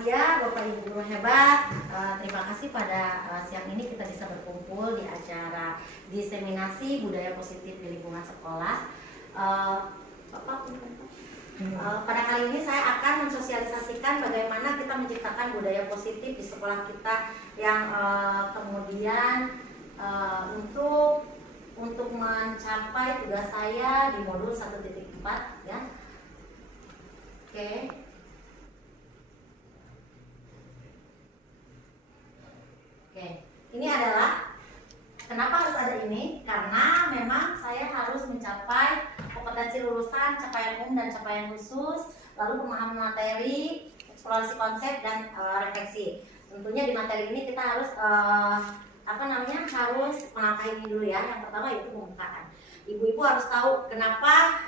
berbahagia, Bapak Ibu guru hebat. Terima kasih pada siang ini kita bisa berkumpul di acara diseminasi budaya positif di lingkungan sekolah. Pada kali ini saya akan mensosialisasikan bagaimana kita menciptakan budaya positif di sekolah kita yang kemudian untuk mencapai tugas saya di modul 1.4 ya. Oke. Ini adalah kenapa harus ada ini? Karena memang saya harus mencapai kompetensi lulusan, capaian umum dan capaian khusus, lalu pemahaman materi, eksplorasi konsep dan refleksi. Tentunya di materi ini kita harus harus melangkah ini dulu ya. Yang pertama yaitu pembukaan. Ibu-ibu harus tahu kenapa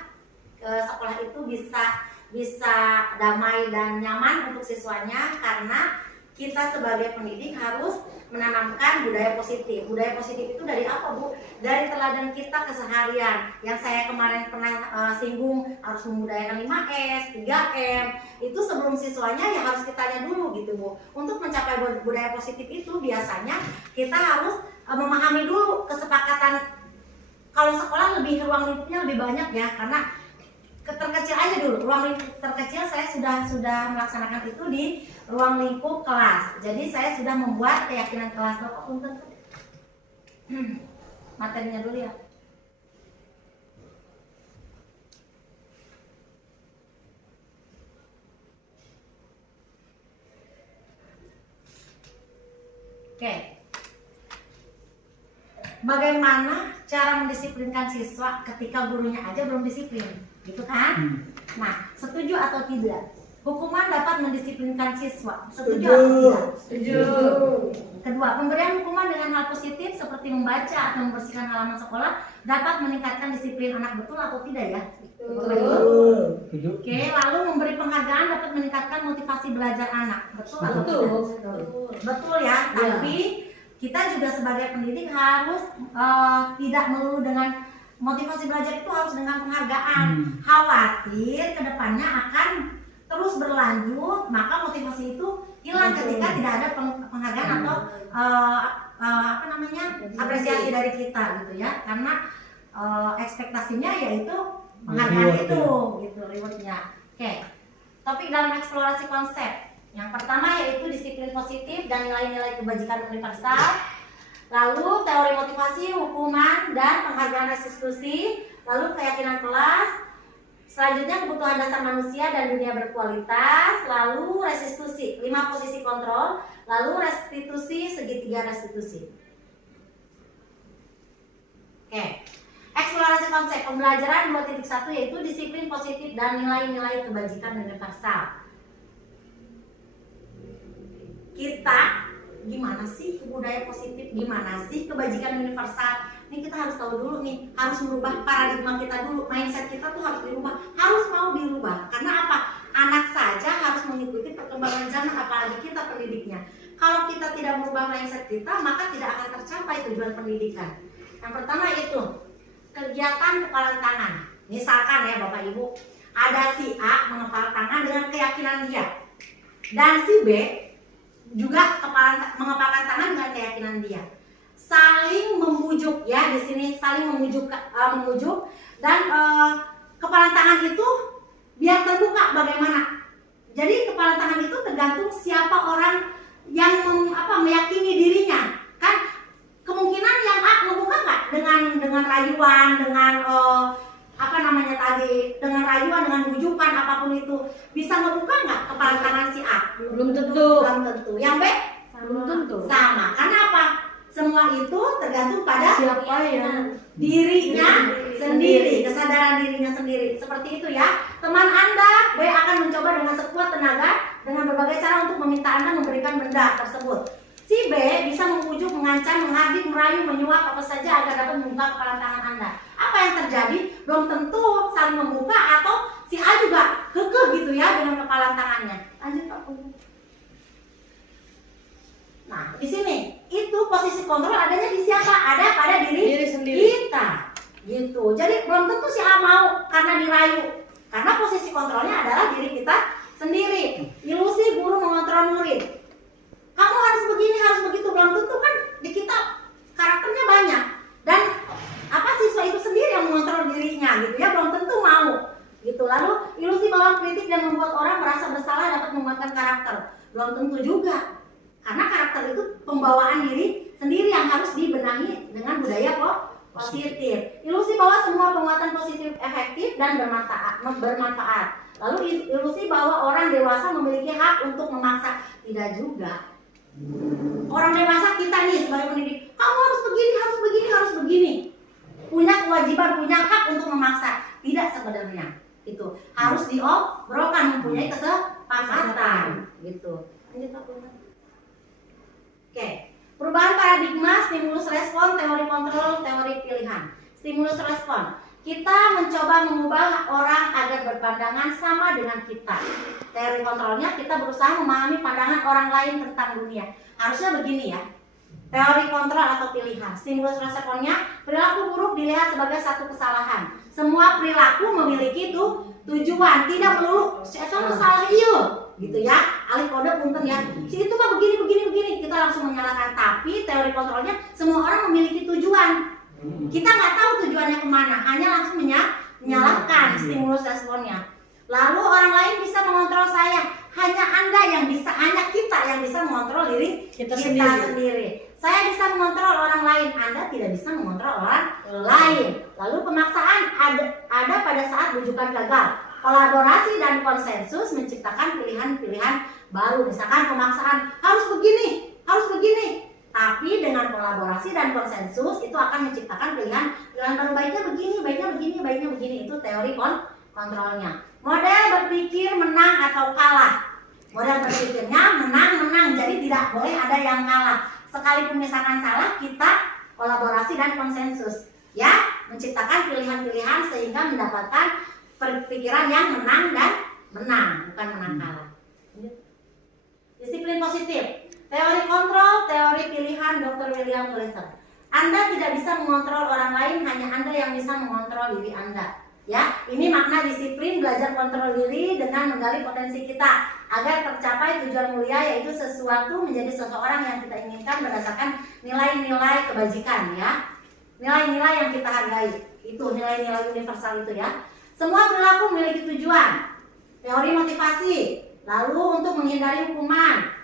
sekolah itu bisa damai dan nyaman untuk siswanya, karena kita sebagai pendidik harus menanamkan budaya positif. Budaya positif itu dari apa, Bu? Dari teladan kita keseharian. Yang saya kemarin pernah singgung, harus membudayakan 5S, 3M. Itu sebelum siswanya ya harus kita tanya dulu gitu, Bu. Untuk mencapai budaya positif itu biasanya kita harus memahami dulu kesepakatan. Kalau sekolah ruang lingkupnya lebih banyak ya, karena terkecil aja dulu. Ruang lingkup terkecil saya sudah melaksanakan itu di ruang lingkup kelas. Jadi saya sudah membuat keyakinan kelas. Bapak punten materinya dulu ya. Oke. Bagaimana cara mendisiplinkan siswa ketika gurunya aja belum disiplin, gitu kan? Nah, setuju atau tidak? Hukuman dapat mendisiplinkan siswa. Setuju atau tidak? Setuju. Kedua, pemberian hukuman dengan hal positif seperti membaca atau membersihkan halaman sekolah dapat meningkatkan disiplin anak, betul atau tidak ya? Betul. Oke, lalu memberi penghargaan dapat meningkatkan motivasi belajar anak, betul atau tidak? Betul ya. Tapi kita juga sebagai pendidik harus tidak melulu dengan motivasi belajar, itu harus dengan penghargaan. Khawatir kedepannya akan terus berlanjut, maka motivasi itu hilang ketika tidak ada penghargaan atau apresiasi dari kita gitu ya, karena ekspektasinya yaitu penghargaan itu gitu, rewardnya. Oke, topik dalam eksplorasi konsep yang pertama yaitu disiplin positif dan nilai-nilai kebajikan universal, lalu teori motivasi, hukuman dan penghargaan restitusi, lalu keyakinan kelas. Selanjutnya kebutuhan dasar manusia dan dunia berkualitas, lalu restitusi, 5 posisi kontrol, lalu restitusi, segitiga restitusi. Oke. Eksplorasi konsep pembelajaran 2.1 yaitu disiplin positif dan nilai-nilai kebajikan universal. Kita gimana sih budaya positif, gimana sih kebajikan universal? Ini kita harus tahu dulu nih, harus merubah paradigma kita dulu, mindset kita tuh harus dirubah, harus mau dirubah. Karena apa? Anak saja harus mengikuti perkembangan zaman, apalagi kita pendidiknya. Kalau kita tidak merubah mindset kita, maka tidak akan tercapai tujuan pendidikan. Yang pertama itu kegiatan kepalan tangan. Misalkan ya Bapak Ibu, ada si A mengepal tangan dengan keyakinan dia, dan si B juga mengepalkan tangan dengan keyakinan dia. Saling membujuk ya, di sini saling membujuk dan kepalan tangan itu biar terbuka bagaimana. Jadi kepalan tangan itu tergantung siapa orang yang meyakini dirinya. Kan kemungkinan yang A membuka nggak dengan rayuan, dengan dengan rayuan, dengan bujukan apapun itu, bisa membuka nggak kepalan tangan si A? Belum tentu. Belum tentu. Yang B? Belum tentu. Sama. Karena apa? Semua itu tergantung pada Siapa yang dirinya sendiri, kesadaran dirinya sendiri. Seperti itu ya. Teman Anda B akan mencoba dengan sekuat tenaga dengan berbagai cara untuk meminta Anda memberikan benda tersebut. Si B bisa membujuk, mengancam, menghardik, merayu, menyuap apa saja agar dapat membuka kepalan tangan Anda. Apa yang terjadi? Belum tentu saling membuka, atau si A juga kekeh gitu ya dengan kepalan tangannya. Lanjut Pak. Nah, di sini itu posisi kontrol adanya di siapa? Ada pada diri sendiri kita. Gitu. Jadi belum tentu si A mau karena dirayu. Karena posisi kontrolnya adalah diri kita sendiri. Ilusi guru mengontrol murid. Kamu harus begini, harus begitu. Belum tentu kan di kita karakternya banyak. Dan siswa itu sendiri yang mengontrol dirinya gitu ya, belum tentu mau gitu. Lalu ilusi bahwa kritik dan membuat orang merasa bersalah dapat menguatkan karakter. Belum tentu juga. Karena karakter itu pembawaan diri sendiri yang harus dibenahi dengan budaya positif. Ilusi bahwa semua penguatan positif efektif dan bermanfaat. Lalu ilusi bahwa orang dewasa memiliki hak untuk memaksa. Tidak juga. Orang dewasa kita nih sebagai pendidik, kamu harus begini, harus begini, harus begini. Punya kewajiban, punya hak untuk memaksa. Tidak sebenarnya. Itu harus diobrolkan, mempunyai kesepakatan gitu. Oke. Perubahan paradigma, stimulus respon, teori kontrol, teori pilihan. Stimulus respon. Kita mencoba mengubah orang agar berpandangan sama dengan kita. Teori kontrolnya, kita berusaha memahami pandangan orang lain tentang dunia. Harusnya begini ya. Teori kontrol atau pilihan. Stimulus responnya, perilaku buruk dilihat sebagai satu kesalahan. Semua perilaku memiliki tujuan, tidak melulu saya salah gitu ya. Alih kode punten ya. Si itu mah begini. Kita langsung menyalahkan. Tapi teori kontrolnya, semua orang memiliki tujuan. Kita nggak tahu tujuannya kemana, hanya langsung menyalahkan. Stimulus responnya. Lalu orang lain bisa mengontrol saya. Hanya Anda yang bisa, hanya kita yang bisa mengontrol diri kita sendiri. Saya bisa mengontrol orang lain, Anda tidak bisa mengontrol orang lain. Lalu pemaksaan ada pada saat rujukan gagal. Kolaborasi dan konsensus menciptakan pilihan-pilihan baru. Misalkan pemaksaan harus begini. Tapi dengan kolaborasi dan konsensus itu akan menciptakan pilihan baru. Baiknya begini. Itu teori kontrolnya. Model berpikir menang atau kalah. Model berpikirnya menang, jadi tidak boleh ada yang kalah. Sekalipun misalkan salah, kita kolaborasi dan konsensus, ya, menciptakan pilihan-pilihan sehingga mendapatkan pikiran yang menang dan menang, bukan menang kalah. Disiplin positif. Teori kontrol, teori pilihan Dr. William Glasser. Anda tidak bisa mengontrol orang lain, hanya Anda yang bisa mengontrol diri Anda. Ya, ini makna disiplin, belajar kontrol diri dengan menggali potensi kita agar tercapai tujuan mulia, yaitu sesuatu menjadi seseorang yang kita inginkan berdasarkan nilai-nilai kebajikan, ya. Nilai-nilai yang kita hargai. Itu nilai-nilai universal itu ya. Semua perilaku memiliki tujuan. Teori motivasi. Lalu untuk menghindari hukuman.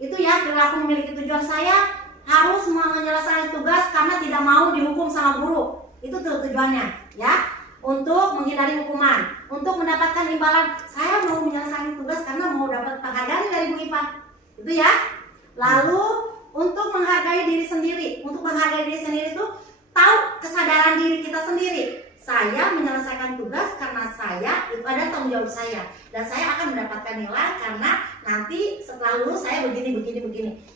Itu ya, perilaku memiliki tujuan. Saya harus menyelesaikan tugas karena tidak mau dihukum sama guru. Itu tujuannya, ya. Untuk menghindari hukuman, untuk mendapatkan imbalan, saya mau menyelesaikan tugas karena mau dapat penghargaan dari Bu Ipa, itu ya. Lalu untuk menghargai diri sendiri, itu tahu kesadaran diri kita sendiri. Saya menyelesaikan tugas karena saya itu ada tanggung jawab saya, dan saya akan mendapatkan nilai karena nanti setelah lulus saya begini.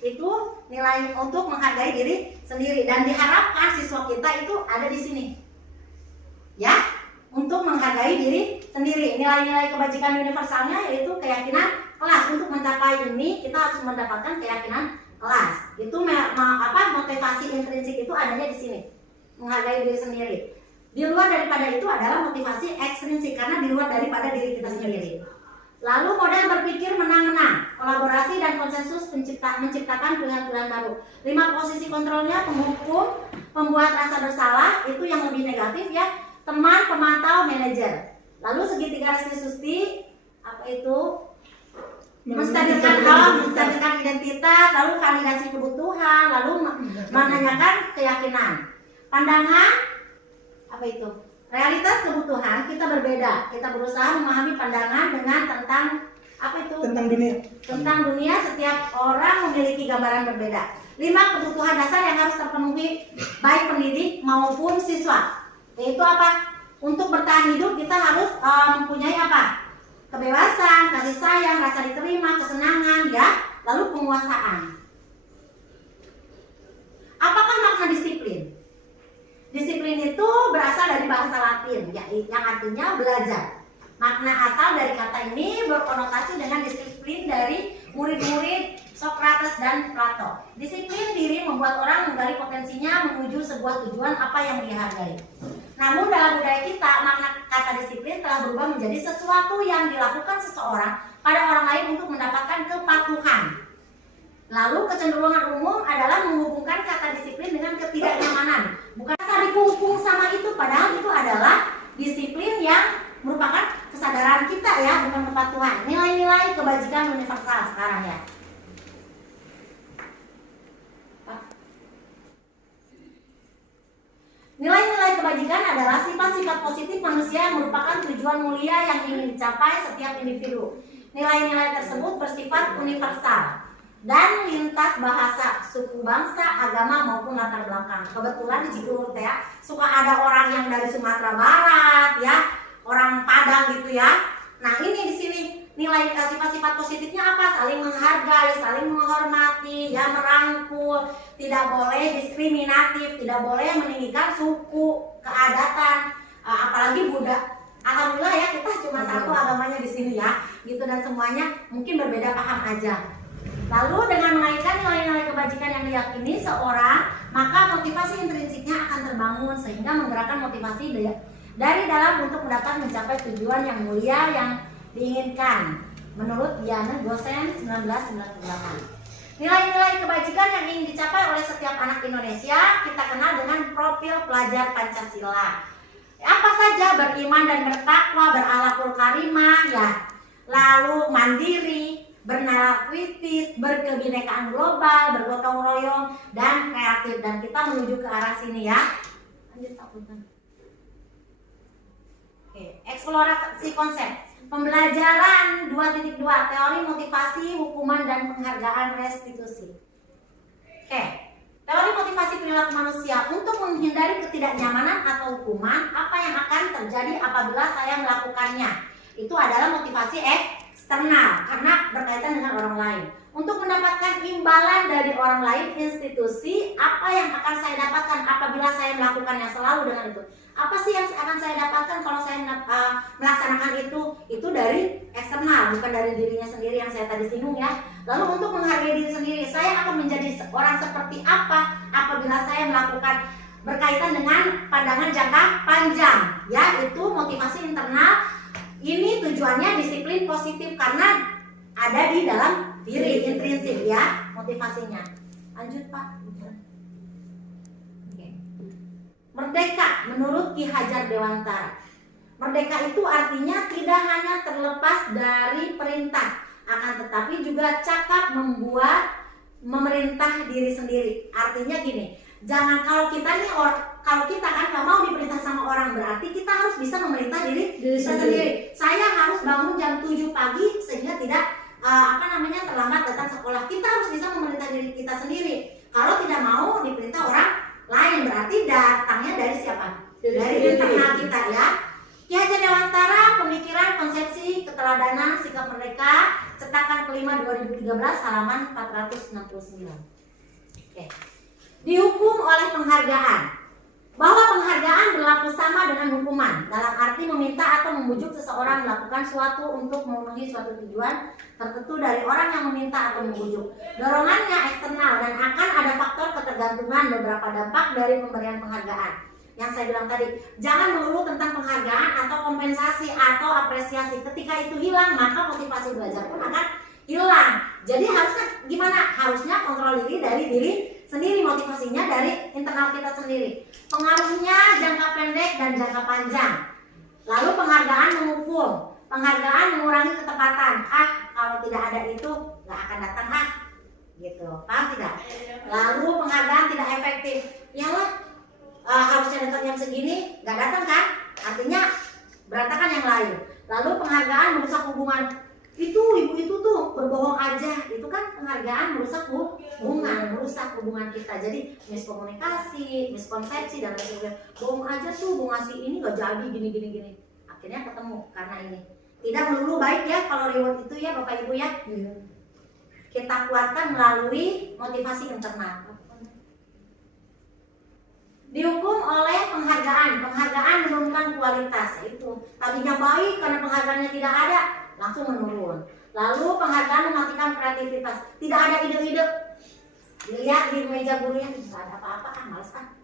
Itu nilai untuk menghargai diri sendiri, dan diharapkan siswa kita itu ada di sini. Ya, untuk menghargai diri sendiri. Nilai-nilai kebajikan universalnya yaitu keyakinan kelas. Untuk mencapai ini kita harus mendapatkan keyakinan kelas. Itu motivasi intrinsik itu adanya di sini. Menghargai diri sendiri. Di luar daripada itu adalah motivasi ekstrinsik, karena di luar daripada diri kita sendiri. Lalu model berpikir menang-menang, kolaborasi dan konsensus menciptakan pilihan-pilihan baru. 5 posisi kontrolnya: penghukum, pembuat rasa bersalah, itu yang lebih negatif ya. Teman, pemantau, manajer. Lalu segitiga restitusi, apa itu? Menstabilkan identitas, lalu validasi kebutuhan, lalu menanyakan keyakinan. Pandangan, apa itu? Realitas kebutuhan kita berbeda. Kita berusaha memahami pandangan dengan tentang apa itu? Tentang dunia. Setiap orang memiliki gambaran berbeda. 5 kebutuhan dasar yang harus terpenuhi baik pendidik maupun siswa. Yaitu apa? Untuk bertahan hidup kita harus mempunyai apa? Kebebasan, kasih sayang, rasa diterima, kesenangan, ya. Lalu penguasaan. Apakah makna disiplin? Disiplin itu berasal dari bahasa Latin, yang artinya belajar. Makna asal dari kata ini berkonotasi dengan disiplin dari murid-murid Socrates dan Plato. Disiplin diri membuat orang menggali potensinya menuju sebuah tujuan apa yang dihargai. Namun dalam budaya kita, makna kata disiplin telah berubah menjadi sesuatu yang dilakukan seseorang pada orang lain untuk mendapatkan kepatuhan. Lalu kecenderungan umum adalah menghubungkan kata disiplin dengan ketidaknyamanan. Bukan rasa dikungkung sama itu, padahal itu adalah disiplin yang merupakan kesadaran kita ya, bukan kepatuhan. Nilai-nilai kebajikan universal sekarang ya. Nilai-nilai kebajikan adalah sifat-sifat positif manusia yang merupakan tujuan mulia yang ingin dicapai setiap individu. Nilai-nilai tersebut bersifat universal dan lintas bahasa, suku, bangsa, agama maupun latar belakang. Kebetulan di Cikurut ya, suka ada orang yang dari Sumatera Barat ya, orang Padang gitu ya. Nah ini di sini nilai sifat-sifat positifnya apa? Saling menghargai, saling menghormati, ya, merangkul, tidak boleh diskriminatif, tidak boleh meninggikan suku, keadatan, apalagi Buddha. Alhamdulillah ya kita cuma satu agamanya di sini ya, gitu, dan semuanya mungkin berbeda paham aja. Lalu dengan mengaitkan nilai-nilai kebajikan yang diyakini seorang, maka motivasi intrinsiknya akan terbangun sehingga menggerakkan motivasi dari dalam untuk mencapai tujuan yang mulia yang diinginkan. Menurut Diana Gosen 1998. Nilai-nilai kebajikan yang ingin dicapai oleh setiap anak Indonesia kita kenal dengan profil pelajar Pancasila. Apa saja? Beriman dan bertakwa, berakhlakul karimah ya. Lalu mandiri, bernalar kritis, berkebinekaan global, bergotong royong, dan kreatif. Dan kita menuju ke arah sini ya. Lanjut Pak Punten. Oke, eksplorasi konsep. Pembelajaran 2.2 teori motivasi, hukuman, dan penghargaan restitusi. Oke, teori motivasi perilaku manusia untuk menghindari ketidaknyamanan atau hukuman. Apa yang akan terjadi apabila saya melakukannya? Itu adalah motivasi eksternal karena berkaitan dengan orang lain. Untuk mendapatkan imbalan dari orang lain, institusi, apa yang akan saya dapatkan apabila saya melakukannya? Selalu dengan itu. Apa sih yang akan saya dapatkan kalau saya melaksanakan itu? Itu dari eksternal, bukan dari dirinya sendiri yang saya tadi singgung ya. Lalu untuk menghargai diri sendiri, saya akan menjadi orang seperti apa apabila saya melakukan berkaitan dengan pandangan jangka panjang ya. Itu motivasi internal. Ini tujuannya disiplin positif karena ada di dalam diri, intrinsik ya motivasinya. Lanjut Pak. Merdeka menurut Ki Hajar Dewantara. Merdeka itu artinya tidak hanya terlepas dari perintah, akan tetapi juga cakap membuat memerintah diri sendiri. Artinya gini, jangan kalau kita nih kalau kita kan nggak mau diperintah sama orang, berarti kita harus bisa memerintah diri kita sendiri. Saya harus bangun jam 7 pagi sehingga tidak terlambat datang sekolah. Kita harus bisa memerintah diri kita sendiri. Kalau tidak mau diperintah orang lain, berarti datangnya dari siapa? Dari internal kita ya. Ki Hajar Dewantara, Pemikiran, Konsepsi, Keteladanan, Sikap Merdeka, cetakan kelima 2013, halaman 469. Oke. Dihukum oleh penghargaan. Bahwa penghargaan berlaku sama dengan hukuman, dalam arti meminta atau membujuk seseorang melakukan suatu untuk memenuhi suatu tujuan tertentu dari orang yang meminta atau membujuk. Dorongannya eksternal dan akan ada faktor ketergantungan beberapa dampak dari pemberian penghargaan. Yang saya bilang tadi, jangan melulu tentang penghargaan atau kompensasi atau apresiasi. Ketika itu hilang, maka motivasi belajar pun akan hilang. Jadi harusnya gimana? Harusnya kontrol diri dari diri sendiri, motivasinya dari internal kita sendiri. Pengaruhnya jangka pendek dan jangka panjang. Lalu penghargaan mengukur, penghargaan mengurangi ketepatan. Kalau tidak ada itu nggak akan datang gitu, paham tidak? Lalu penghargaan tidak efektif. Yalah, harusnya datang jam segini, nggak datang kan? Artinya berantakan yang lain. Lalu penghargaan merusak hubungan. Itu ibu itu tuh berbohong aja, itu kan penghargaan merusak hubungan kita. Jadi miskomunikasi, miskonsepsi dan lain sebagainya. Bohong aja tuh, mau ngasih ini gak jadi gini. Akhirnya ketemu karena ini. Tidak melulu baik ya kalau reward itu ya Bapak Ibu ya. Kita kuatkan melalui motivasi internal. Dihukum oleh penghargaan. Penghargaan menurunkan kualitas. Itu tadinya baik karena penghargaannya tidak ada, langsung menurun. Lalu penghargaan mematikan kreativitas. Tidak ada ide-ide. Lihat di meja gurunya, tidak ada apa-apa kan, males kan?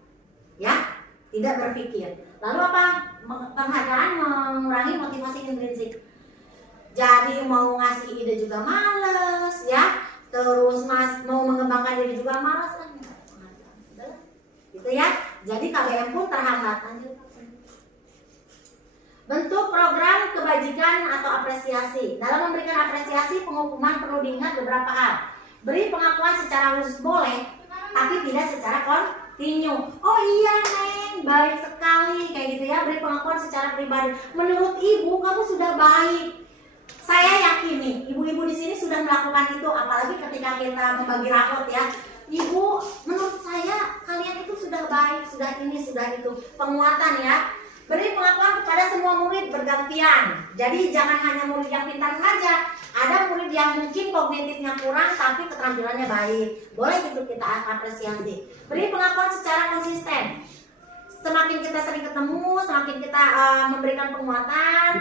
Ya, tidak berpikir. Lalu apa? Penghargaan mengurangi motivasi mau ngasih ide juga males ya, terus mau mengembangkan diri juga males lah, gitu ya. Jadi KBM pun terhambat. Bentuk program kebajikan atau apresiasi. Dalam memberikan apresiasi, penghukuman perlu diingat beberapa hal. Beri pengakuan secara khusus boleh, tapi tidak secara kontinu. Oh iya Neng, baik sekali, kayak gitu ya. Beri pengakuan secara pribadi. Menurut ibu, kamu sudah baik. Saya yakin nih, ibu-ibu di sini sudah melakukan itu, apalagi ketika kita membagi rapot ya. Ibu, menurut saya kalian itu sudah baik, sudah ini, sudah itu. Penguatan ya. Beri pengakuan kepada semua murid bergantian. Jadi jangan hanya murid yang pintar saja. Ada murid yang mungkin kognitifnya kurang tapi keterampilannya baik. Boleh gitu kita apresiasi. Beri pengakuan secara konsisten. Semakin kita sering ketemu, semakin kita memberikan penguatan,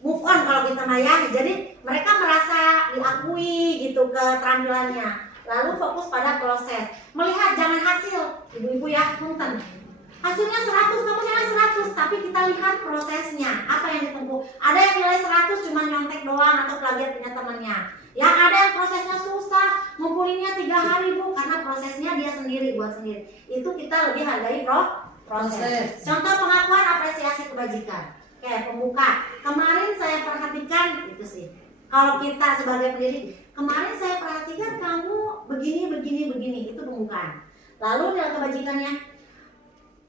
move on kalau kita maya. Jadi mereka merasa diakui gitu keterampilannya. Lalu fokus pada proses. Melihat jangan hasil. Ibu-ibu ya, punten. Hasilnya 100, kamu nilai 100, tapi kita lihat prosesnya, apa yang ditempuh. Ada yang nilai 100 cuma nyontek doang atau plagiat punya temannya. Ya ada yang prosesnya susah, ngumpulinnya 3 hari Bu, karena prosesnya dia sendiri, buat sendiri. Itu kita lebih hargai proses. Contoh pengakuan apresiasi kebajikan. Kayak pembuka. Kemarin saya perhatikan, itu sih. Kalau kita sebagai pendidik, kemarin saya perhatikan kamu begini, itu pembukaan. Lalu nilai kebajikannya,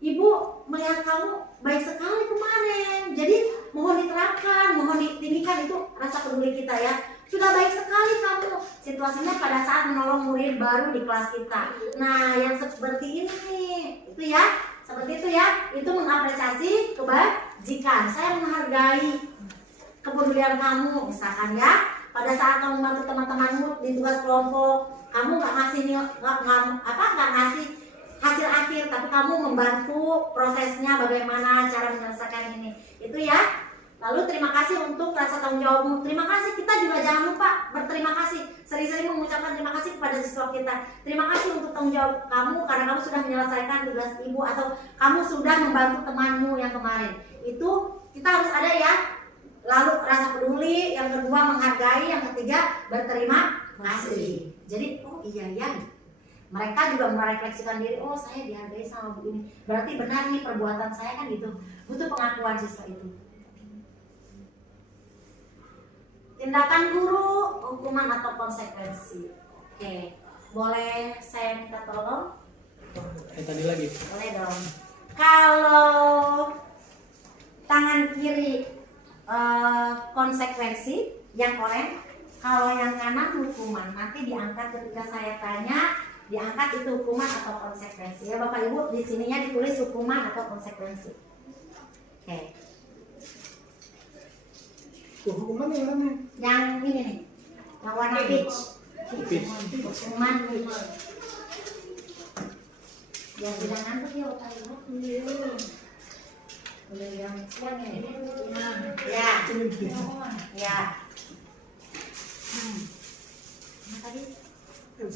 Ibu melihat kamu baik sekali kemarin, jadi mohon diterapkan, mohon ditinggikan, itu rasa peduli kita ya. Sudah baik sekali kamu. Situasinya pada saat menolong murid baru di kelas kita. Nah, yang seperti ini, itu ya, seperti itu ya, itu mengapresiasi kebajikan. Saya menghargai kepedulian kamu, misalkan ya. Pada saat kamu membantu teman-temanmu di tugas kelompok, kamu nggak ngasih hasil akhir, tapi kamu membantu prosesnya bagaimana cara menyelesaikan ini. Itu ya. Lalu terima kasih untuk rasa tanggung jawabmu. Terima kasih, kita juga jangan lupa berterima kasih. Sering-sering mengucapkan terima kasih kepada siswa kita. Terima kasih untuk tanggung jawab kamu karena kamu sudah menyelesaikan tugas ibu atau kamu sudah membantu temanmu yang kemarin. Itu kita harus ada ya. Lalu rasa peduli, yang kedua menghargai, yang ketiga berterima kasih. Jadi oh iya ya. Mereka juga merefleksikan diri, oh saya dihargai sama bu ini. Berarti benar nih perbuatan saya kan gitu. Butuh pengakuan siswa itu. Tindakan guru, hukuman atau konsekuensi. Oke, boleh saya minta tolong? Tadi lagi. Boleh dong. Kalau tangan kiri konsekuensi, yang orange. Kalau yang kanan hukuman. Nanti diangkat ketika saya tanya. Diangkat itu hukuman atau konsekuensi ya Bapak Ibu, di sininya ditulis hukuman atau konsekuensi. Oke. Hukuman yang mana? Yang ini nih, yang warna peach. Hukuman peach. Yang tidak ngantuk ya Bapak Ibu. Boleh yang siang ini. Ya. Ya. Nah, tadi hijau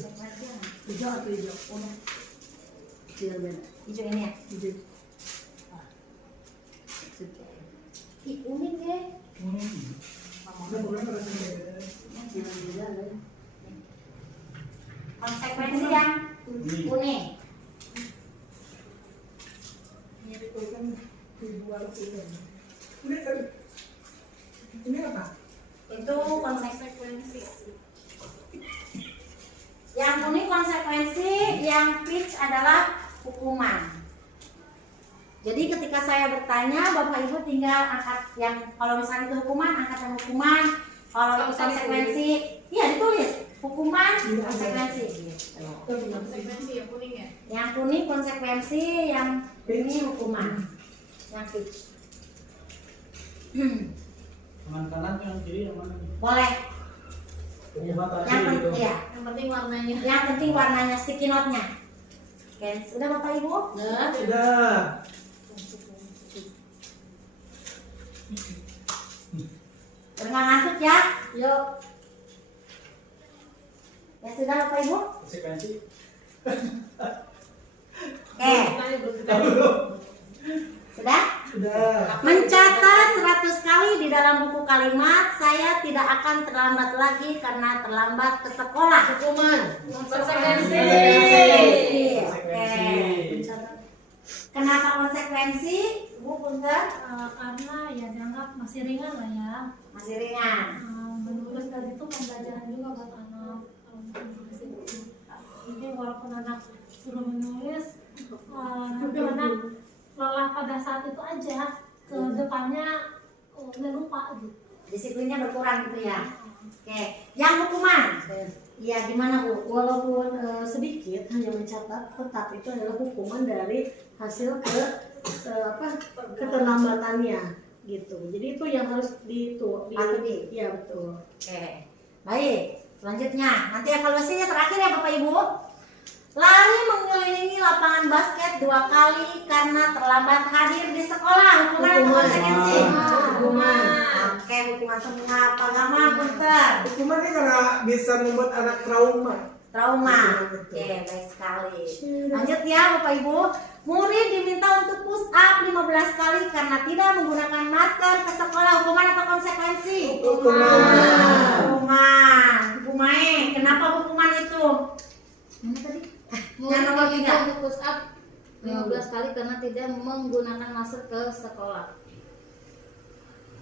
atau hijau? Hijau ini ya? Hijau. Ih, unik deh. Konsekuensi yang kuning. Ini apa? Itu konsekuensi. Yang kuning konsekuensi, yang peach adalah hukuman. Jadi ketika saya bertanya, Bapak Ibu tinggal angkat yang, kalau misalnya itu hukuman, angkat yang hukuman. Kalau itu konsekuensi, iya ditulis hukuman, konsekuensi. Konsekuensi yang kuning ya? Yang kuning konsekuensi, yang ini hukuman. Yang peach. Tangan kanan, yang kiri yang mana? Boleh. Hukuman tadi Yang gitu. penting, ya. Yang penting warnanya. Yang penting warnanya, sticky note-nya. Oke, sudah Bapak Ibu? Sudah. Nggak ngantuk ya? Yuk. Ya sudah Bapak Ibu? Konsekuensi. Oke. Sudah? Sudah. Mencatat 100 kali di dalam buku kalimat, saya tidak akan terlambat lagi karena terlambat ke sekolah. Hukuman. Konsekuensi. Oke. Kenapa konsekuensi? Bu Punten? Karena ya dianggap masih ringan lah ya. Masih ringan. Menulis dan itu pembelajaran juga buat anak. Menulis itu. Jadi walaupun anak suruh menulis, nanti anak lelah pada saat itu aja, ke depannya udah lupa gitu. Disiplinnya berkurang gitu ya. Oke. Yang hukuman? Iya, gimana Bu? Walaupun sedikit hanya mencatat, tetap itu adalah hukuman dari hasil keterlambatannya gitu. Jadi itu yang harus Patuhi. Iya betul. Oke. Baik. Selanjutnya, nanti evaluasinya terakhir ya Bapak Ibu. Lari mengelilingi lapangan basket 2 kali karena terlambat hadir di sekolah. Hukuman atau konsekuensi? Hukuman. Oke, hukuman semua pengalaman Punten. Hukuman ini karena bisa membuat anak trauma. Trauma. Oke, baik sekali. Lanjut ya Bapak Ibu. Murid diminta untuk push up 15 kali karena tidak menggunakan masker ke sekolah. Hukuman atau konsekuensi? Hukuman. Hukuman. Bu Mae, kenapa hukuman itu? Mana tadi? Murid nomor diminta 3. untuk push up 15 kali karena tidak menggunakan masker ke sekolah.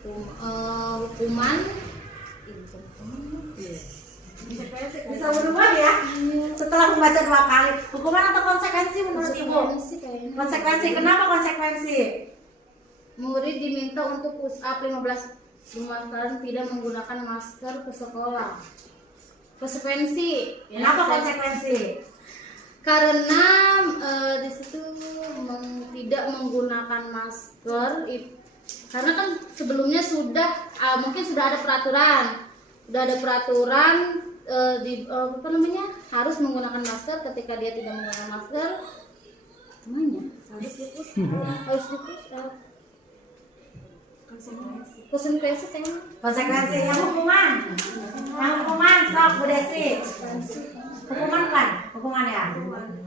Hukuman Bisa berubah ya setelah membaca 2 kali. Hukuman atau konsekuensi menurut Ibu? konsekuensi kayaknya. Konsekuensi. Kenapa konsekuensi? Murid diminta untuk push up 15 kali tidak menggunakan masker ke sekolah. Konsekuensi. Kenapa konsekuensi? Karena di situ tidak menggunakan masker karena kan sebelumnya mungkin sudah ada peraturan harus menggunakan masker. Ketika dia tidak menggunakan masker harus dipus Konsekuensi. Yang hukuman stop Bu Desi. Hukuman kan? Hukuman ya?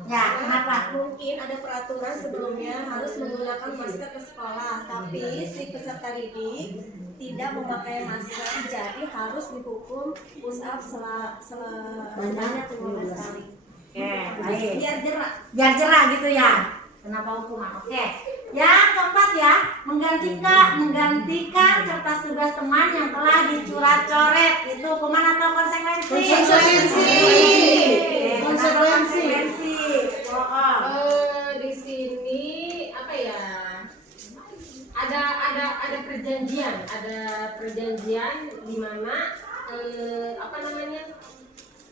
Ya, kenapa? Mungkin ada peraturan sebelumnya harus menggunakan masker ke sekolah, tapi si peserta didik tidak memakai masker, jadi harus dihukum push up sebanyak 15 kali. Oke, baik. Biar jerak gitu ya. Kenapa hukuman? Oke. Yang keempat ya, menggantikan kertas tugas teman yang telah dicoret-coret. Itu hukuman atau konsekuensi? Konsekuensi. Di sini apa ya? Ada perjanjian di mana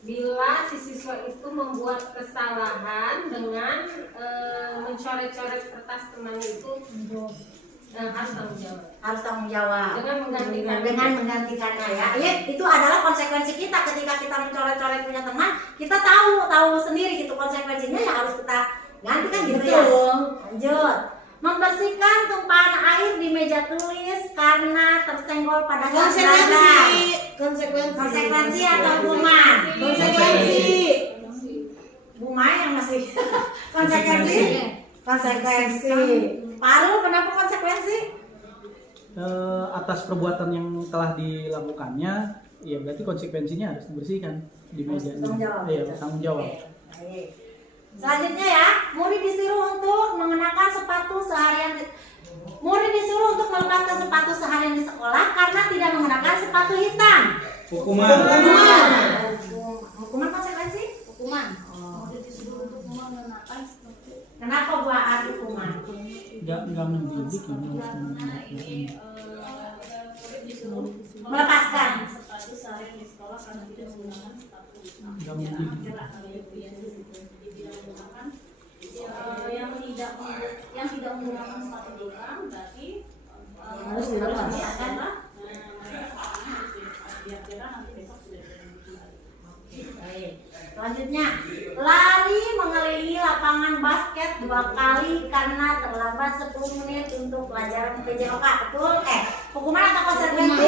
bila si siswa itu membuat kesalahan dengan mencoret-coret kertas temannya itu harus tanggung jawab dengan menggantikannya ya. Itu adalah konsekuensi kita ketika kita mencoret-coret punya teman, kita tahu sendiri gitu konsekuensinya ya harus kita gantikan gitu ya. Lanjut. Membersihkan tumpahan air di meja tulis karena tersenggol pada saat belajar. Konsekuensi atau hukuman? Konsekuensi. Bu Mai yang masih konsekuensi. Paru kenapa konsekuensi? Atas perbuatan yang telah dilakukannya, ya berarti konsekuensinya harus dibersihkan di meja. Tanggung jawab. Baik. Selanjutnya ya, murid disuruh untuk mengenakan sepatu seharian. Murid disuruh untuk melepaskan sepatu seharian di sekolah karena tidak menggunakan sepatu hitam. Hukuman. Hukuman konsekuensi? Hukuman. Murid disuruh untuk mengenakan sepatu. Kenapa buat hukuman? Enggak mendidik Melepaskan. Sepatu seharian di sekolah karena tidak menggunakan sepatu hitam. Enggak mendidik. Yang tidak menggunakan sepatu hitam berarti Harus dilepas. Baik. Selanjutnya, lari mengelilingi lapangan basket 2 kali karena terlambat 10 menit untuk pelajaran PJOK. Betul? Hukuman atau konsekuensi?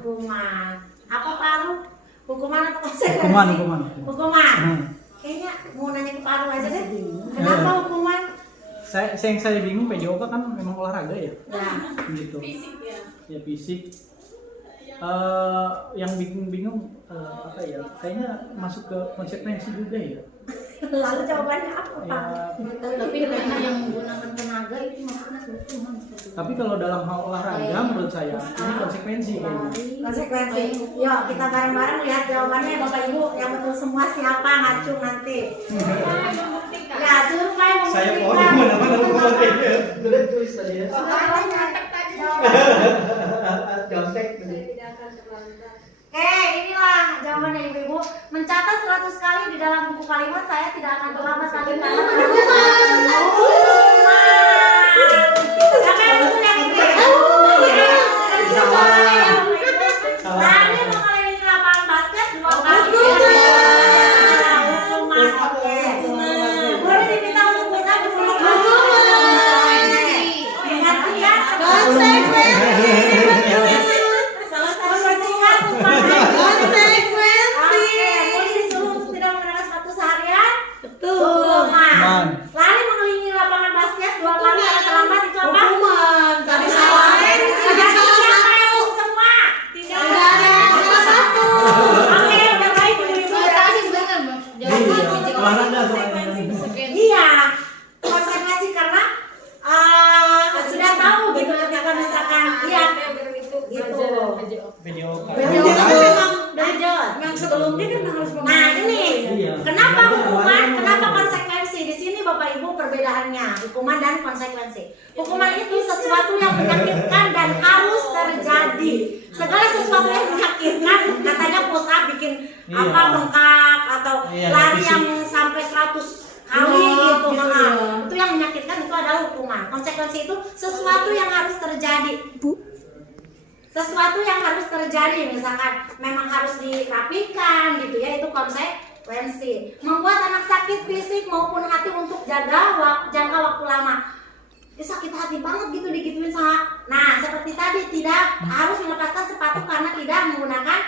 Hukuman. Apa Paru? Hukuman atau konsekuensi? Hukuman. Kayaknya mau nanya ke Paru aja deh. Kenapa hukuman? saya bingung PJOK kan memang olahraga ya, Ya. gitu. Ya fisik. Yang bikin bingung apa ya? Kayaknya masuk ke konsekuensi juga ya. Lalu jawabannya apa, Ya, Pak? Tapi karena yang menggunakan tenaga itu maksudnya keuntungan seperti itu. tapi kalau dalam hal olahraga menurut saya ini konsekuensi kayaknya. Konsekuensi. Yuk kita bareng-bareng lihat jawabannya Bapak Ibu yang betul semua siapa ngacung nanti. Ya, survei Saya mau membuktikan. di mana-mana tulis tadi ya. Contek tadi. Oke, inilah jawabannya Ibu-ibu. Mencatat 100 kali di dalam buku kalimat saya tidak akan terlambat lagi karena siapa yang betul yang ini? Lari mengelilingi lapangan basket 2 kali. Hukuman, oke. Boleh diminta untuk buka bersama. Ingat ya, boleh disuruh untuk tidak menggunakan sepatu seharian. Hukuman. Lari mengelilingi lapangan basket 2 kali atau terlambat itu apa? Hukuman. Tadi Salah. salah. Tidak siapa yang semua? Tidak ada. Satu. Oke, udah baik Ibu-ibu. Tadi benar, Bang. Iya, olahraga soalnya. Iya, konsekuensi karena sudah tahu gitu ketika misalkan iya gitu. PJOK. Memang sebelumnya kan harus Nah ini, Iya. kenapa hukuman, kenapa konsekuensi? Di sini Bapak Ibu perbedaannya hukuman dan konsekuensi. Hukuman itu sesuatu yang menyakitkan dan harus terjadi. Segala sesuatu yang menyakitkan, katanya push up bikin Iya. apa bengkak atau Iya, lari fisik. yang sampai 100 kali gitu, itu yang menyakitkan itu adalah hukuman. Konsekuensi itu sesuatu yang harus terjadi. Sesuatu yang harus terjadi, misalkan memang harus dirapikan gitu ya, itu konsekuensi. Membuat anak sakit fisik maupun hati untuk jangka waktu lama. Sakit hati banget gitu digituin sama. Nah seperti tadi tidak harus melepaskan sepatu karena tidak menggunakan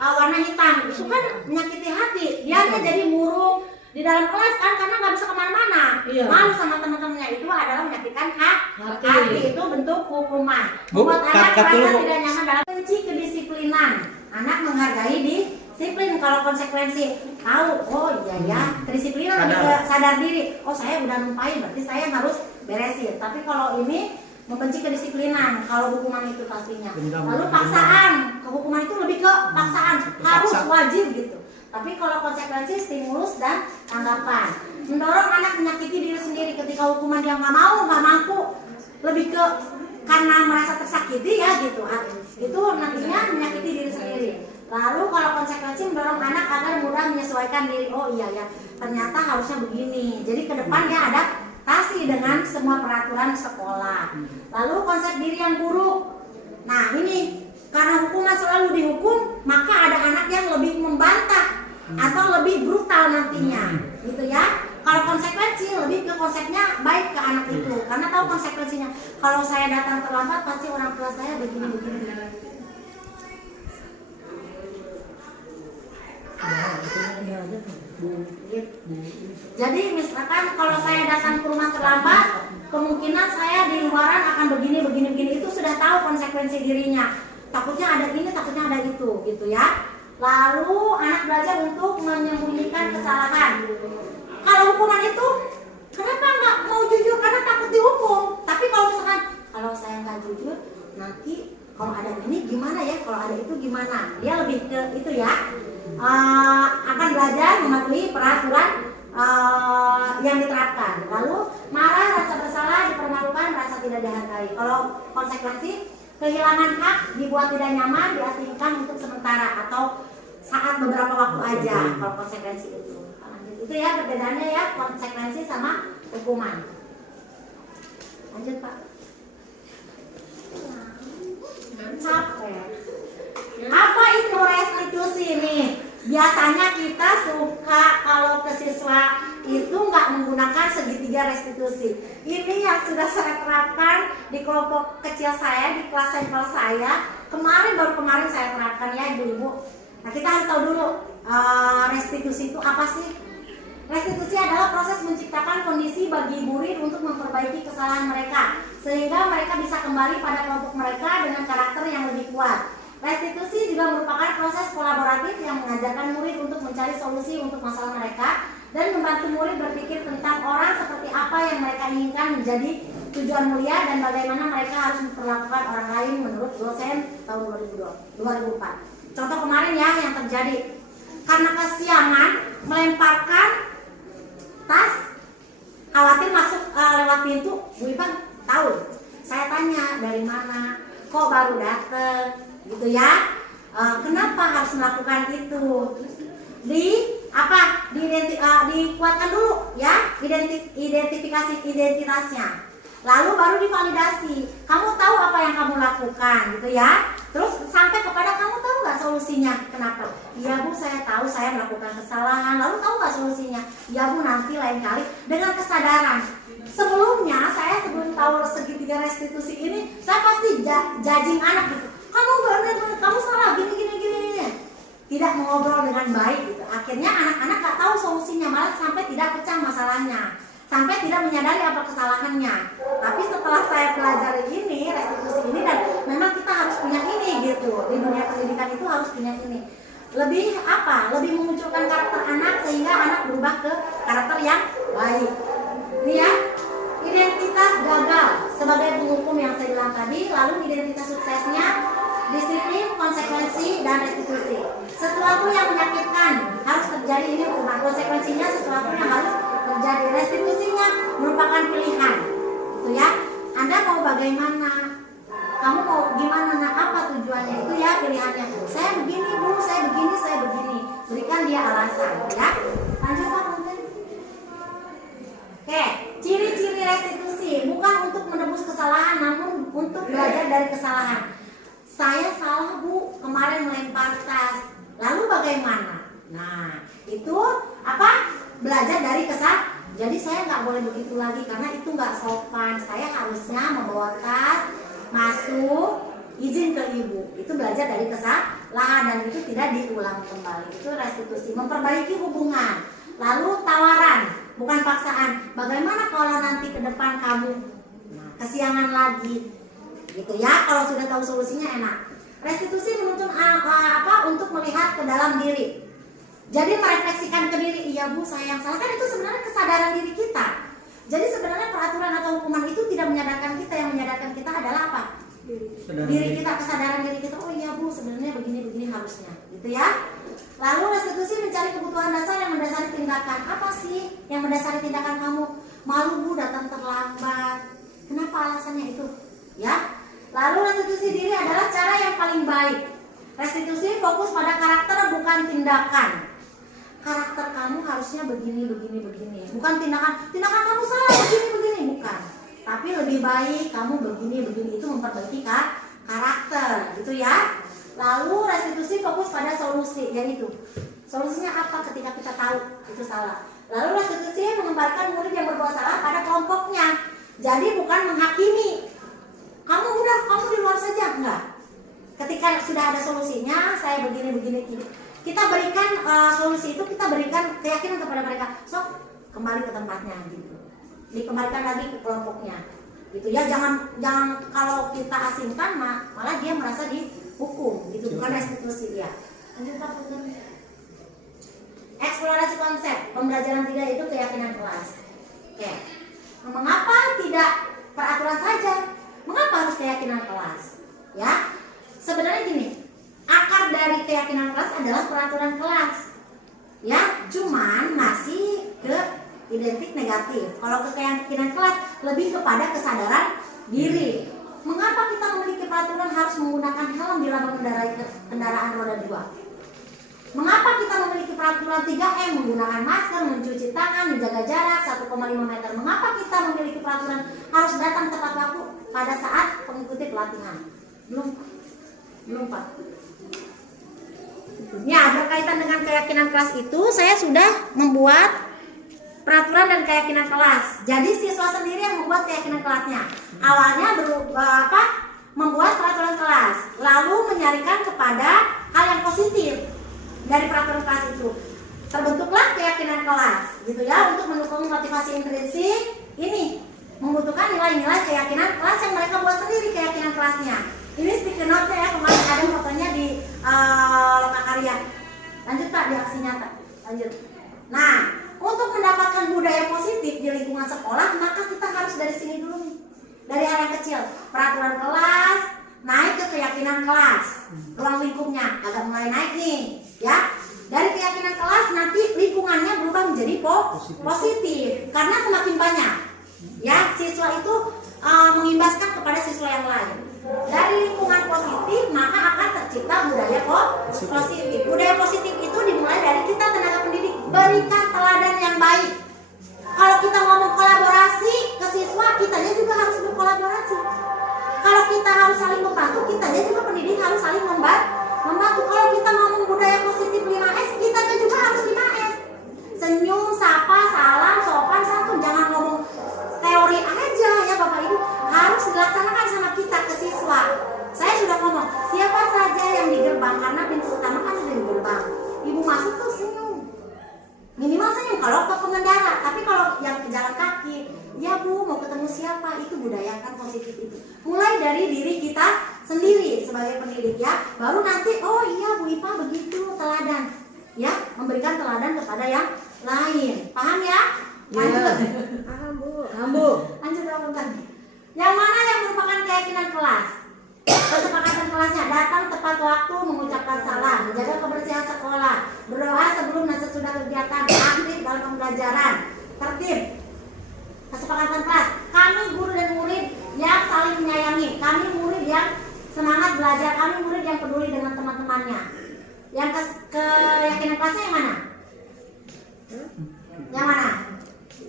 warna hitam. Itu kan menyakiti hati. Dia jadi murung di dalam kelas kan karena nggak bisa kemana-mana. Iya. Malu sama teman-temannya, itu adalah menyakitkan hati. Itu bentuk hukuman. Bu, Membuat anak cut dulu, merasa Bu. tidak nyaman dalam benci kedisiplinan. Anak menghargai disiplin. Kalau konsekuensi tahu, oh iya ya, kedisiplinan lebih ke sadar diri. Oh saya udah numpain, berarti saya harus beresin. Tapi kalau ini membenci kedisiplinan, kalau hukuman itu pastinya. Dendam. Lalu paksaan, hukuman itu lebih ke paksaan, harus Paksa. wajib gitu. Tapi kalau konsekuensi stimulus dan tanggapan. Mendorong anak menyakiti diri sendiri ketika hukuman dia nggak mau, nggak mampu, lebih ke karena merasa tersakiti ya gitu. Itu nantinya menyakiti diri sendiri. Lalu kalau konsekuensi mendorong anak agar mudah menyesuaikan diri. Oh iya ya, ternyata harusnya begini. Jadi ke depan dia adaptasi dengan semua peraturan sekolah. Lalu konsep diri yang buruk. Nah ini karena hukuman selalu dihukum, maka ada anak yang lebih membantah atau lebih brutal nantinya, gitu ya. Kalau konsekuensi lebih ke konsepnya baik ke anak itu, karena tahu konsekuensinya. Kalau saya datang terlambat, pasti orang tua saya begini. Jadi misalkan kalau saya datang ke rumah terlambat, kemungkinan saya di luaran akan begini, itu sudah tahu konsekuensi dirinya. Takutnya ada ini, takutnya ada itu, gitu ya. Lalu anak belajar untuk menyembunyikan kesalahan. Kalau hukuman itu, kenapa nggak mau jujur? Karena takut dihukum. Tapi kalau misalkan, kalau saya nggak jujur, nanti kalau ada ini gimana ya? Kalau ada itu gimana? Dia lebih ke itu ya. Akan belajar mematuhi peraturan yang diterapkan. Lalu marah, rasa bersalah, dipermalukan, rasa tidak dihargai. Kalau konsekuensi, kehilangan hak, dibuat tidak nyaman, diasingkan untuk sementara atau saat beberapa waktu aja. Kalau konsekuensi itu, itu ya perbedaannya ya, konsekuensi sama hukuman. Lanjut Pak. Capek. Apa itu restitusi nih? Biasanya kita suka kalau ke siswa itu nggak menggunakan segitiga restitusi. Ini yang sudah saya terapkan di kelompok kecil saya, di kelas sampel saya. Baru kemarin saya terapkan ya ibu-ibu. Nah kita harus tahu dulu restitusi itu apa sih? Restitusi adalah proses menciptakan kondisi bagi murid untuk memperbaiki kesalahan mereka, sehingga mereka bisa kembali pada kelompok mereka dengan karakter yang lebih kuat. Restitusi juga merupakan proses kolaboratif yang mengajarkan murid untuk mencari solusi untuk masalah mereka dan membantu murid berpikir tentang orang seperti apa yang mereka inginkan menjadi tujuan mulia dan bagaimana mereka harus memperlakukan orang lain menurut dosen tahun 2004. Contoh kemarin ya yang terjadi, karena kesiangan melemparkan tas, khawatir masuk lewat pintu. Bu Ipan tahu, saya tanya dari mana, kok baru datang gitu ya, kenapa harus melakukan itu, dikuatkan dulu ya identifikasi identitasnya, lalu baru divalidasi. Kamu tahu apa yang kamu lakukan gitu ya, terus sampai kepada kamu tahu nggak solusinya, kenapa? Iya Bu, saya tahu saya melakukan kesalahan. Lalu tahu nggak solusinya? Iya Bu, nanti lain kali, dengan kesadaran. Sebelumnya saya sebelum tahu segitiga restitusi ini, saya pasti judging anak gitu, kamu benar, kamu salah, gini. Tidak mengobrol dengan baik gitu. Akhirnya anak-anak nggak tahu solusinya, malah sampai tidak pecah masalahnya, sampai tidak menyadari apa kesalahannya. Tapi setelah saya pelajari ini, restitusi ini, dan memang kita harus punya ini gitu. Di dunia pendidikan itu harus punya ini. Lebih memunculkan karakter anak sehingga anak berubah ke karakter yang baik. Ini ya, identitas gagal sebagai penghukum yang saya bilang tadi, lalu identitas suksesnya disiplin, konsekuensi, dan restitusi. Sesuatu yang menyakitkan harus terjadi, ini hukuman. Konsekuensinya sesuatu yang harus terjadi. Restitusinya merupakan pilihan, gitu ya. Anda mau bagaimana? Kamu mau gimana? Nah, apa tujuannya? Itu ya pilihannya. Saya begini Bu, saya begini. Berikan dia alasan, ya. Lanjut Pak, mungkin. Oke, ciri-ciri restitusi bukan untuk menebus kesalahan, namun untuk belajar dari kesalahan. Saya salah Bu, kemarin melempar tas. Lalu bagaimana? Nah, itu apa? Belajar dari kesalahan. Jadi saya nggak boleh begitu lagi karena itu nggak sopan. Saya harusnya membawa tas, masuk, izin ke ibu. Itu belajar dari kesalahan dan itu tidak diulang kembali. Itu restitusi, memperbaiki hubungan. Lalu tawaran, bukan paksaan. Bagaimana kalau nanti ke depan kamu kesiangan lagi? Gitu ya, kalau sudah tahu solusinya enak. Restitusi menuntut untuk melihat ke dalam diri. Jadi merefleksikan ke diri, iya Bu saya yang salah, kan itu sebenarnya kesadaran diri kita. Jadi sebenarnya peraturan atau hukuman itu tidak menyadarkan kita, yang menyadarkan kita adalah apa? Diri kita, kesadaran diri kita. Oh iya Bu, sebenarnya begini harusnya, gitu ya. Lalu restitusi mencari kebutuhan dasar yang mendasari tindakan. Apa sih yang mendasari tindakan kamu? Malu Bu datang terlambat. Kenapa alasannya itu? Ya. Lalu restitusi diri adalah cara yang paling baik. Restitusi fokus pada karakter bukan tindakan. Karakter kamu harusnya begini. Bukan tindakan kamu salah begini, bukan. Tapi lebih baik kamu begini, itu memperbaiki karakter, gitu ya. Lalu restitusi fokus pada solusi, yaitu solusinya apa ketika kita tahu itu salah. Lalu restitusi mengembalikan murid yang berbuat salah pada kelompoknya. Jadi bukan menghakimi. Kamu di luar saja, enggak. Ketika sudah ada solusinya, saya begini. Kita berikan solusi itu, kita berikan keyakinan kepada mereka. Sok, kembali ke tempatnya gitu. Dikembalikan lagi ke kelompoknya. Gitu ya, jangan kalau kita asingkan malah dia merasa dihukum, gitu. Bukan restitusi dia. Lanjut Pak. Eksplorasi konsep, pembelajaran 3 itu keyakinan kelas. Oke. Mengapa tidak peraturan saja? Mengapa harus keyakinan kelas? Ya, sebenarnya gini, akar dari keyakinan kelas adalah peraturan kelas. Ya, cuman masih ke identik negatif. Kalau ke keyakinan kelas lebih kepada kesadaran diri. Mengapa kita memiliki peraturan harus menggunakan helm bila mengendarai kendaraan roda 2? Mengapa kita memiliki peraturan 3M, menggunakan masker, mencuci tangan, menjaga jarak 1,5 meter? Mengapa kita memiliki peraturan harus datang tepat waktu pada saat mengikuti pelatihan? Belum Pak. Ya, berkaitan dengan keyakinan kelas itu, saya sudah membuat peraturan dan keyakinan kelas. Jadi siswa sendiri yang membuat keyakinan kelasnya. Awalnya membuat peraturan kelas, lalu menyarikan kepada hal yang positif dari peraturan kelas itu. Terbentuklah keyakinan kelas, gitu motivasi intrinsik ini membutuhkan nilai-nilai keyakinan kelas yang mereka buat sendiri keyakinan kelasnya. Ini sticky note ya, kemarin ada fotonya di Lokakarya. Lanjut Pak di aksi nyata. Lanjut. Nah, untuk mendapatkan budaya positif di lingkungan sekolah, maka kita harus dari sini dulu nih. Dari hal yang kecil, peraturan kelas, naik ke keyakinan kelas, ruang lingkupnya agak mulai naik nih, ya. Dari keyakinan kelas nanti lingkungannya berubah menjadi positif, karena semakin banyak, ya siswa itu mengimbaskan kepada siswa yang lain. Dari lingkungan positif maka akan tercipta budaya positif. Budaya positif itu dimulai dari kita tenaga pendidik berikan teladan yang baik. Kalau kita ngomong kolaborasi ke siswa, kitanya juga harus berkolaborasi. Kalau kita harus saling membantu, kitanya juga pendidik harus saling membantu. Kalau kita ngomong budaya positif 5S, kitanya juga harus 5S. Senyum, sapa, salam, sopan, santun. Jangan ngomong teori aja ya Bapak Ibu, harus dilaksanakan sama kita ke siswa. Saya sudah ngomong, siapa saja yang di gerbang, karena pintu utama kan ada di gerbang. Ibu masuk tuh senyum, minimal senyum kalau ke pengendara. Tapi kalau yang ke jalan kaki, ya Bu mau ketemu siapa, itu budayakan positif itu. Mulai dari diri kita sendiri sebagai pendidik ya, baru nanti oh iya Bu Ipa begitu teladan, ya memberikan teladan kepada yang lain. Paham ya? Lanjut. Paham Bu. Lanjut teman-teman. Yang mana yang merupakan keyakinan kelas? Kesepakatan kelasnya, datang tepat waktu, mengucapkan salam, menjaga kebersihan sekolah, berdoa sebelum dan sesudah kegiatan, aktif dalam pembelajaran, tertib. Kesepakatan kelas, kami guru dan murid yang saling menyayangi, kami murid yang semangat belajar, kami murid yang peduli dengan teman-temannya. Yang keyakinan kelasnya yang mana? Yang mana?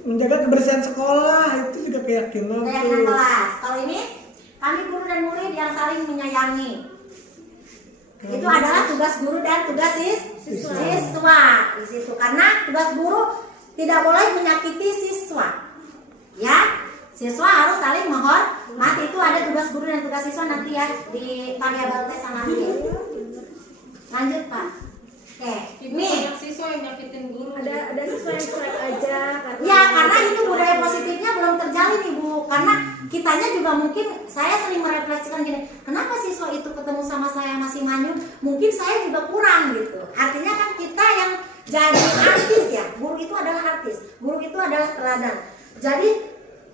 Menjaga kebersihan sekolah itu juga keyakinan kelas. Kalau ini kami guru dan murid yang saling menyayangi. Itu adalah tugas guru dan tugas siswa di situ. Karena tugas guru tidak boleh menyakiti siswa. Ya, siswa harus saling menghormati. Itu ada tugas guru dan tugas siswa nanti ya di variabel T sama D. Lanjut Pak. Oke, Ini siswa yang nyakitin guru. Ada siswa yang cuek aja. ya karena itu budaya positifnya belum terjalin Ibu. Karena kitanya juga mungkin, saya sering merefleksikan gini, kenapa siswa itu ketemu sama saya masih manyun, mungkin saya juga kurang gitu. Artinya kan kita yang jadi artis ya, guru itu adalah artis, guru itu adalah teladan. Jadi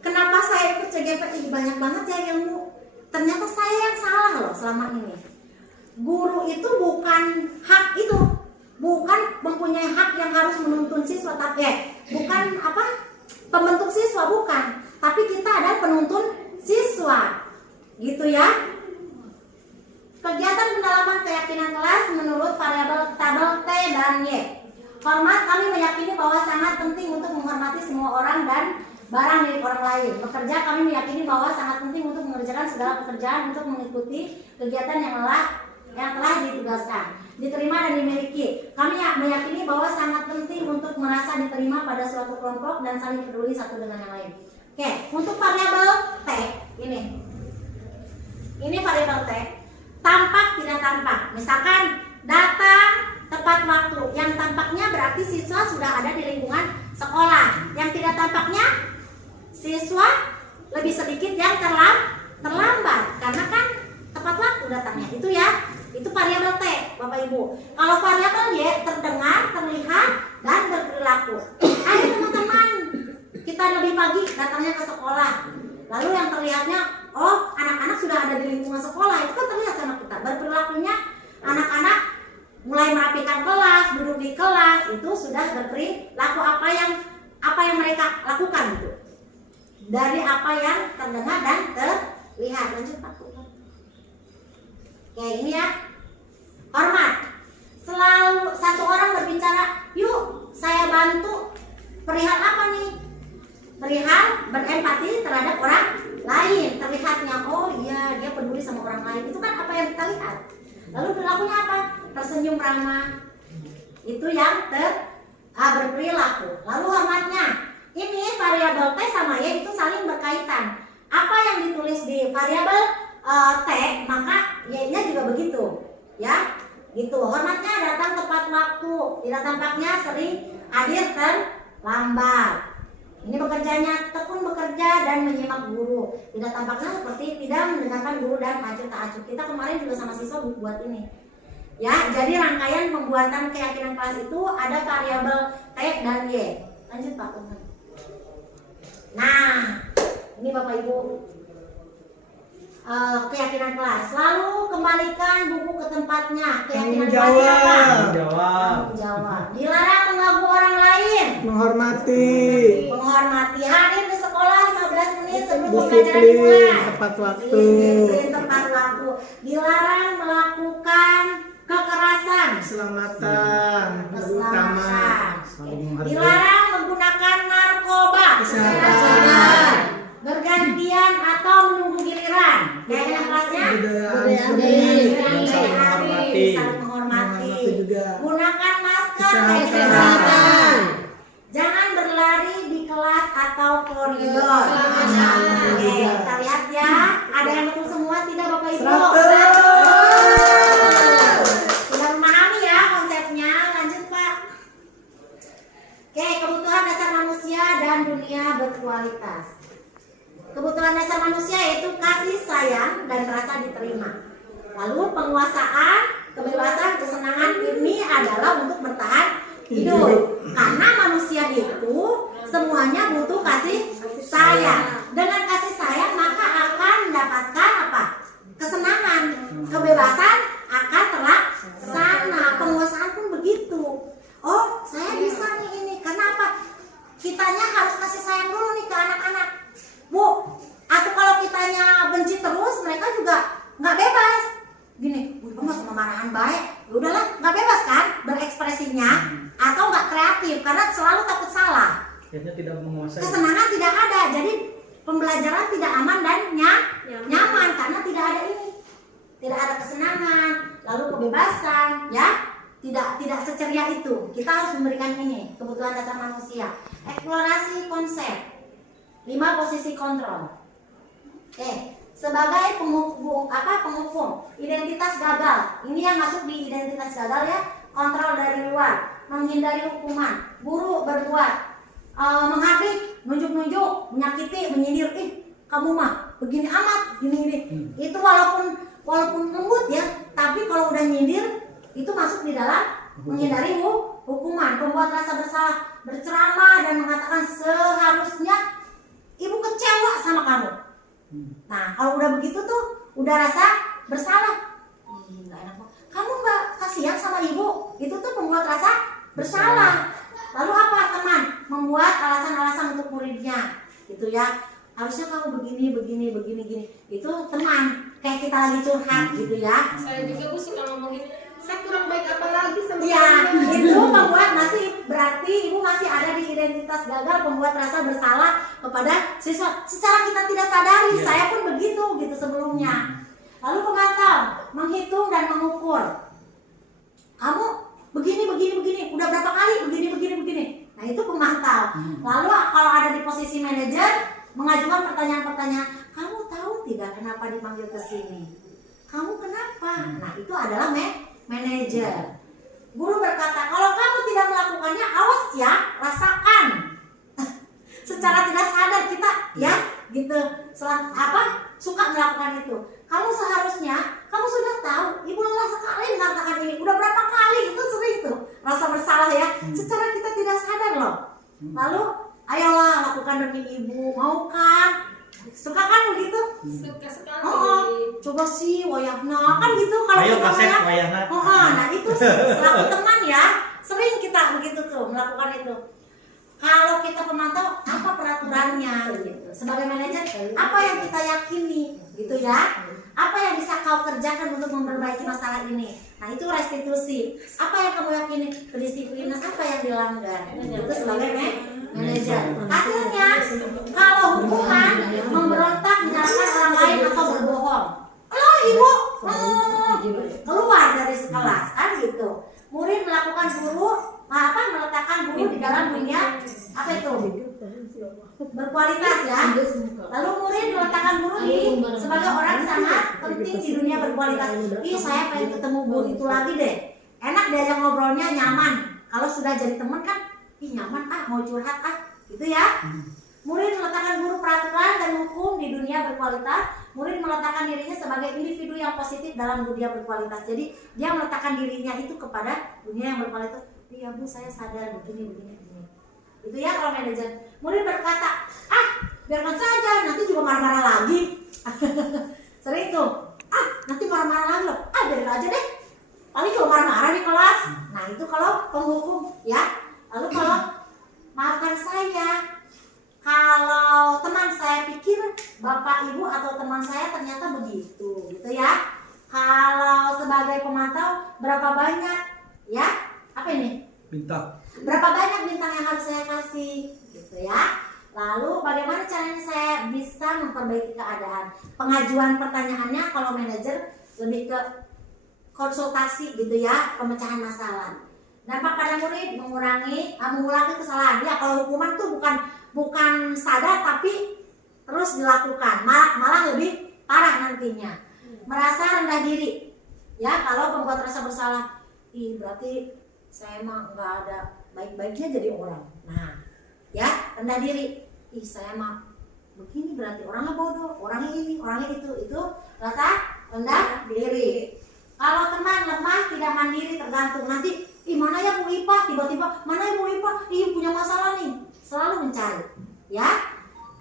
kenapa saya ikut CGP, banyak banget ya ilmu, ternyata saya yang salah loh selama ini. Guru itu bukan hak itu, bukan mempunyai hak yang harus menuntun siswa, tapi bukan pembentuk siswa, bukan, tapi kita adalah penuntun siswa, gitu ya. Kegiatan pendalaman keyakinan kelas menurut variabel tabel T dan Y. Hormat, kami meyakini bahwa sangat penting untuk menghormati semua orang dan barang milik orang lain. Bekerja, kami meyakini bahwa sangat penting untuk mengerjakan segala pekerjaan untuk mengikuti kegiatan yang telah ditugaskan. Diterima dan dimiliki, kami meyakini bahwa sangat penting untuk merasa diterima pada suatu kelompok dan saling peduli satu dengan yang lain. Oke, untuk variabel T ini variabel T, tampak tidak tampak. Misalkan datang tepat waktu, yang tampaknya berarti siswa sudah ada di lingkungan sekolah. Yang tidak tampaknya siswa lebih sedikit yang terlambat, karena kan tepat waktu datangnya. Itu ya, itu variabel T Bapak Ibu. Kalau variabel Y, terdengar, terlihat, dan berperilaku. Ayo teman-teman, kita lebih pagi datangnya ke sekolah. Lalu yang terlihatnya, oh anak-anak sudah ada di lingkungan sekolah, itu kan terlihat sama kita. Berperilakunya, anak-anak mulai merapikan kelas, duduk di kelas, itu sudah berperilaku apa yang mereka lakukan itu. Dari apa yang terdengar dan terlihat. Lanjut Pak. Oke, ini ya. Hormat. Selalu satu orang berbicara, yuk saya bantu. Perihal apa nih? Perihal berempati terhadap orang lain. Terlihatnya, oh iya dia peduli sama orang lain. Itu kan apa yang kita lihat. Lalu perilakunya apa? Tersenyum ramah. Itu yang berperilaku. Lalu hormatnya. Ini variabel T sama Y itu saling berkaitan. Apa yang ditulis di variabel T, maka Y-nya juga begitu, ya. Gitu. Hormatnya datang tepat waktu, tidak tampaknya sering hadir terlambat. Ini bekerjanya, tekun bekerja dan menyimak guru. Tidak tampaknya seperti tidak mendengarkan guru dan acuh tak acuh. Kita kemarin juga sama siswa buat ini. Ya, jadi rangkaian pembuatan keyakinan kelas itu ada variabel T dan Y. Lanjut Pak Teman. Nah, ini Bapak Ibu. Keyakinan kelas. Lalu kembalikan buku ke tempatnya. Keyakinan kelas apa? Jawab. Dilarang mengganggu orang lain. Menghormati. Menghormati. Hadir di sekolah 15 menit sebelum pembelajaran dimulai. Disiplin tepat waktu. Disiplin tepat waktu. Dilarang melakukan kekerasan. Keselamatan utama. Saling menghargai. Dilarang menggunakan narkoba. Kesehatan. Bergantian atau menunggu giliran. Keyakinan kelasnya Budaya saling menghormati. saling menghormati. juga. Gunakan masker. Kesehatan. Jangan berlari di kelas atau koridor. Oke, kita lihat ya. Ada yang betul semua tidak Bapak Ibu? 100. Sudah memahami ya konsepnya. Lanjut Pak. Oke, kebutuhan dasar manusia dan dunia berkualitas. Kebutuhan dasar manusia yaitu kasih sayang dan rasa diterima. Lalu penguasaan, kebebasan, kesenangan ini adalah untuk bertahan hidup. Karena manusia itu semuanya butuh kasih sayang. Dengan kasih sayang maka akan mendapatkan apa? Kesenangan. Kebebasan akan terlaksana. Penguasaan pun begitu. Oh, saya bisa nih ini. Karena apa? Kitanya harus kasih sayang dulu nih ke anak-anak. Bu, atau kalau kitanya benci terus, mereka juga nggak bebas. Gini, ibu mah cuma marahan baik. Ya udahlah, nggak bebas kan berekspresinya, atau nggak kreatif karena selalu takut salah. Akhirnya tidak menguasai. Kesenangan tidak ada, jadi pembelajaran tidak aman dan nyaman karena tidak ada ini, tidak ada kesenangan, lalu kebebasan, ya. Tidak seceria itu. Kita harus memberikan ini kebutuhan dasar manusia. Eksplorasi konsep. 5 posisi kontrol. Oke, sebagai penghukum identitas gagal. Ini yang masuk di identitas gagal ya. Kontrol dari luar, menghindari hukuman, buruk berbuat, menghabis, nunjuk-nunjuk, menyakiti, menyindir. Kamu mah begini amat, gini. Itu walaupun lembut ya, tapi kalau udah nyindir itu masuk di dalam menghindari hukuman, membuat rasa bersalah, berceramah dan mengatakan seharusnya ibu kecewa sama kamu. Nah, kalau udah begitu tuh udah rasa bersalah. Nggak enak. Kamu nggak kasihan sama ibu? Itu tuh membuat rasa bersalah. Lalu apa teman? Membuat alasan-alasan untuk muridnya, gitu ya. Harusnya kamu begini. Itu teman. Kayak kita lagi curhat, gitu ya. Saya juga Bu suka ngomong gini, saya kurang baik apa lagi sama Iya, kalian?" itu membuat berarti ibu masih ada di identitas gagal, membuat rasa bersalah kepada siswa. Secara kita tidak sadari, saya pun begitu gitu sebelumnya. Lalu pemantau, menghitung dan mengukur. Kamu begini, udah berapa kali begini. Nah itu pemantau. Lalu kalau ada di posisi manajer, mengajukan pertanyaan-pertanyaan. Kamu tahu tidak kenapa dipanggil ke sini? Kamu kenapa? Nah itu adalah manajer. Guru berkata, kalau kamu tidak melakukannya, awas ya, rasakan. Secara tidak sadar kita ya, gitu, suka melakukan itu. Kamu seharusnya, kamu sudah tahu, ibu lelah sekali mengatakan ini. Udah berapa kali itu sering tuh rasa bersalah ya. Secara kita tidak sadar loh. Lalu, ayolah lakukan demi ibu, mau kan? Suka kan begitu? Suka sekali. Coba sih wayahna kan gitu kalau Ayo kita kasih wayahna. nah itu selaku teman ya sering kita begitu tuh melakukan itu. Kalau kita pemantau apa peraturannya gitu. Sebagai manajer apa yang kita yakini gitu ya. Apa yang bisa kau kerjakan untuk memperbaiki masalah ini. Nah itu restitusi. Apa yang kamu yakini? Kedisiplinan apa yang dilanggar. Itu sebagai manajer. Hasilnya kalau hukuman memberontak menyalahkan orang lain atau berbohong. Loh ibu keluar dari kelas kan gitu. Murid melakukan meletakkan guru di dalam dunia apa itu? Berkualitas ya. Lalu murid meletakkan guru sebagai orang sangat penting di dunia berkualitas. Saya pengen ketemu guru itu lagi deh. Enak diajak ngobrolnya, nyaman. Kalau sudah jadi teman kan, nyaman mau curhat Itu ya. Murid meletakkan guru peraturan dan hukum di dunia berkualitas. Murid meletakkan dirinya sebagai individu yang positif dalam dunia berkualitas. Jadi dia meletakkan dirinya itu kepada dunia yang berkualitas. Iya Bu, saya sadar begini. Itu ya kalau manajer. Murid berkata, biarkan saja, nanti juga marah-marah lagi. Sering tuh, nanti marah-marah lagi loh. Biarin aja deh. Paling juga marah-marah di kelas. Nah itu kalau penghukum ya. Lalu kalau maafkan saya, kalau teman saya pikir bapak ibu atau teman saya ternyata begitu, gitu ya. Kalau sebagai pemantau berapa banyak ya? Apa ini? Bintang. Berapa banyak bintang yang harus saya kasih, gitu ya. Lalu bagaimana caranya saya bisa memperbaiki keadaan? Pengajuan pertanyaannya kalau manajer lebih ke konsultasi gitu ya, pemecahan masalah. Dampak pada murid mengurangi kesalahan. Ya kalau hukuman tuh bukan sadar tapi terus dilakukan, malah lebih parah nantinya. Merasa rendah diri. Ya kalau pembuat rasa bersalah, berarti saya mah nggak ada baik-baiknya jadi orang. Nah, ya rendah diri. Saya mah begini berarti orangnya bodoh, orangnya ini, orangnya itu rasa rendah diri. Kalau teman lemah, tidak mandiri, tergantung nanti, mana ya Bu Ipa, tiba-tiba mana ya Bu Ipa, punya masalah nih, selalu mencari, ya.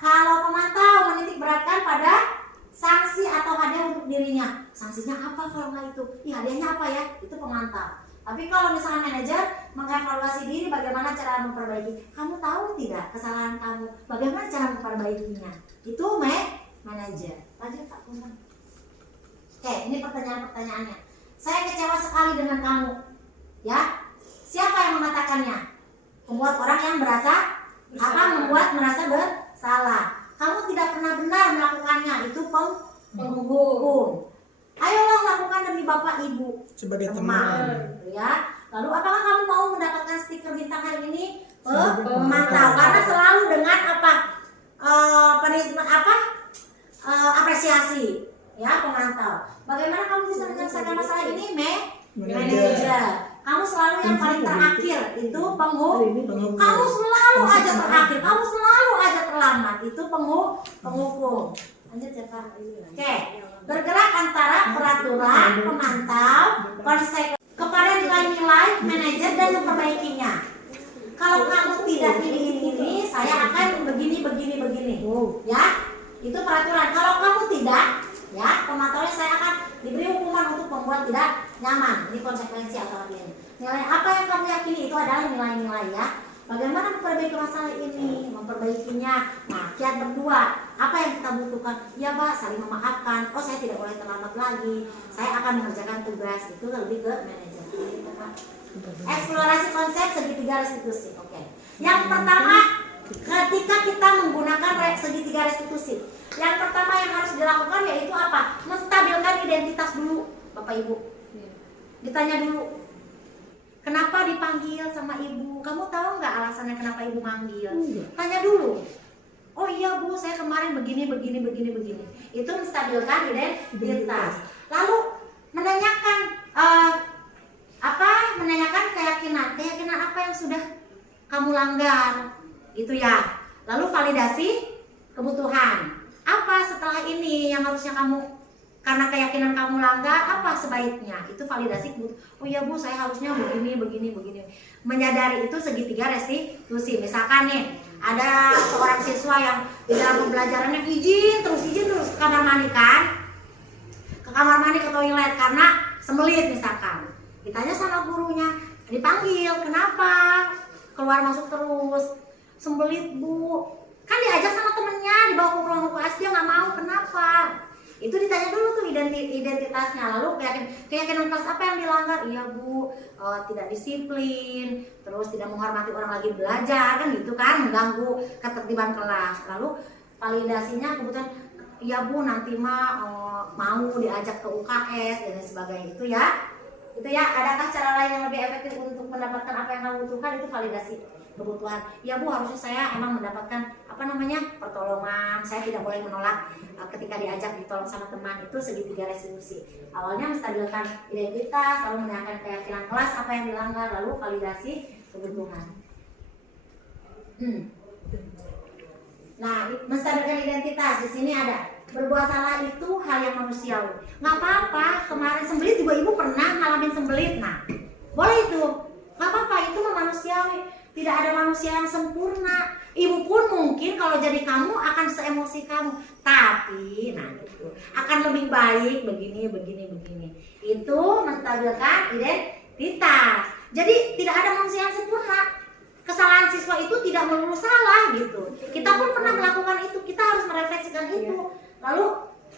Kalau pemantau menitik beratkan pada sanksi atau hadiah untuk dirinya. Sanksinya apa kalau nggak itu? Hadiahnya apa ya? Itu pemantau. Tapi kalau misalnya manajer mengevaluasi diri bagaimana cara memperbaiki. Kamu tahu tidak kesalahan kamu? Bagaimana cara memperbaikinya? Itu manajer. Lanjut Pak Kumar. Oke, ini pertanyaan-pertanyaannya. Saya kecewa sekali dengan kamu. Ya, siapa yang mengatakannya? Membuat orang yang membuat merasa bersalah. Kamu tidak pernah benar melakukannya. Itu penghukum. Ayolah lakukan demi bapak ibu Sebagai teman. Ya. Lalu apakah kamu mau mendapatkan stiker bintang hari ini? Pemantau. Karena selalu dengan apresiasi. Ya, pemantau. Bagaimana kamu bisa menyelesaikan masalah ini? Manajer. Kamu selalu yang paling terakhir. Itu penghukum. Kamu selalu aja terakhir. Kamu selalu aja terlambat. Itu penghukum. Lanjut ya Pak. Oke. Bergerak antara peraturan, pemantau, konsep kepada nilai-nilai manajer dan memperbaikinya. Kalau kamu tidak ini, saya akan begini. Ya, itu peraturan. Kalau kamu tidak, ya pemantaunya saya akan diberi hukuman untuk membuat tidak nyaman. Ini konsekuensi atau hadiahnya. Nilai apa yang kamu yakini itu adalah nilai-nilai ya. Bagaimana memperbaiki masalah ini, memperbaikinya. Nah, kiat berdua, apa yang kita butuhkan? Ya Pak, saling memaafkan. Saya tidak boleh terlambat lagi. Saya akan mengerjakan tugas. Itu lebih ke manajer. Eksplorasi konsep segitiga restitusi. Oke. Yang pertama, ketika kita menggunakan segitiga restitusi, yang pertama yang harus dilakukan yaitu apa? Menstabilkan identitas dulu, Bapak Ibu. Ditanya dulu. Kenapa dipanggil sama ibu? Kamu tahu nggak alasannya kenapa ibu manggil? Tanya dulu. Oh iya Bu, saya kemarin begini. Itu menstabilkan identitas. Lalu menanyakan keyakinan apa yang sudah kamu langgar, gitu ya. Lalu validasi kebutuhan. Apa setelah ini yang harusnya kamu karena keyakinan kamu langgar, apa sebaiknya? Itu validasi kebutuhan. Oh iya Bu, saya harusnya begini. Menyadari itu segitiga restitusi. Misalkan nih, ada seorang siswa yang di dalam pembelajarannya izin terus ke kamar mandi kan? Ke kamar mandi, ke toilet karena sembelit misalkan. Ditanya sama gurunya, dipanggil, kenapa? Keluar masuk terus. Sembelit Bu. Kan diajak sama temennya, dibawa ke ruang UKS, dia nggak mau, kenapa? Itu ditanya dulu tuh identitasnya. Lalu keyakinan kelas apa yang dilanggar? Iya Bu, tidak disiplin, terus tidak menghormati orang lagi belajar, kan gitu kan, mengganggu ketertiban kelas. Lalu validasinya kebetulan, iya Bu, nanti mah mau diajak ke UKS dan lain sebagainya. Itu ya. Adakah cara lain yang lebih efektif untuk mendapatkan apa yang kamu butuhkan? Itu validasi kebutuhan. Ya Bu, harusnya saya emang mendapatkan pertolongan. Saya tidak boleh menolak ketika diajak ditolong sama teman. Itu segitiga restitusi. Awalnya menstabilkan identitas, lalu menanyakan keyakinan kelas apa yang dilanggar, lalu validasi kebutuhan. Nah, menstabilkan identitas di sini ada. Berbuat salah itu hal yang manusiawi. Nggak apa-apa. Kemarin sembelit juga ibu pernah ngalamin sembelit. Nah, boleh itu. Nggak apa-apa. Itu mah manusiawi. Tidak ada manusia yang sempurna. Ibu pun mungkin kalau jadi kamu akan seemosi kamu. Tapi, nah gitu. Akan lebih baik begini. Itu menstabilkan identitas. Jadi tidak ada manusia yang sempurna. Kesalahan siswa itu tidak melulu salah gitu. Kita pun pernah melakukan itu. Kita harus merefleksikan itu. Lalu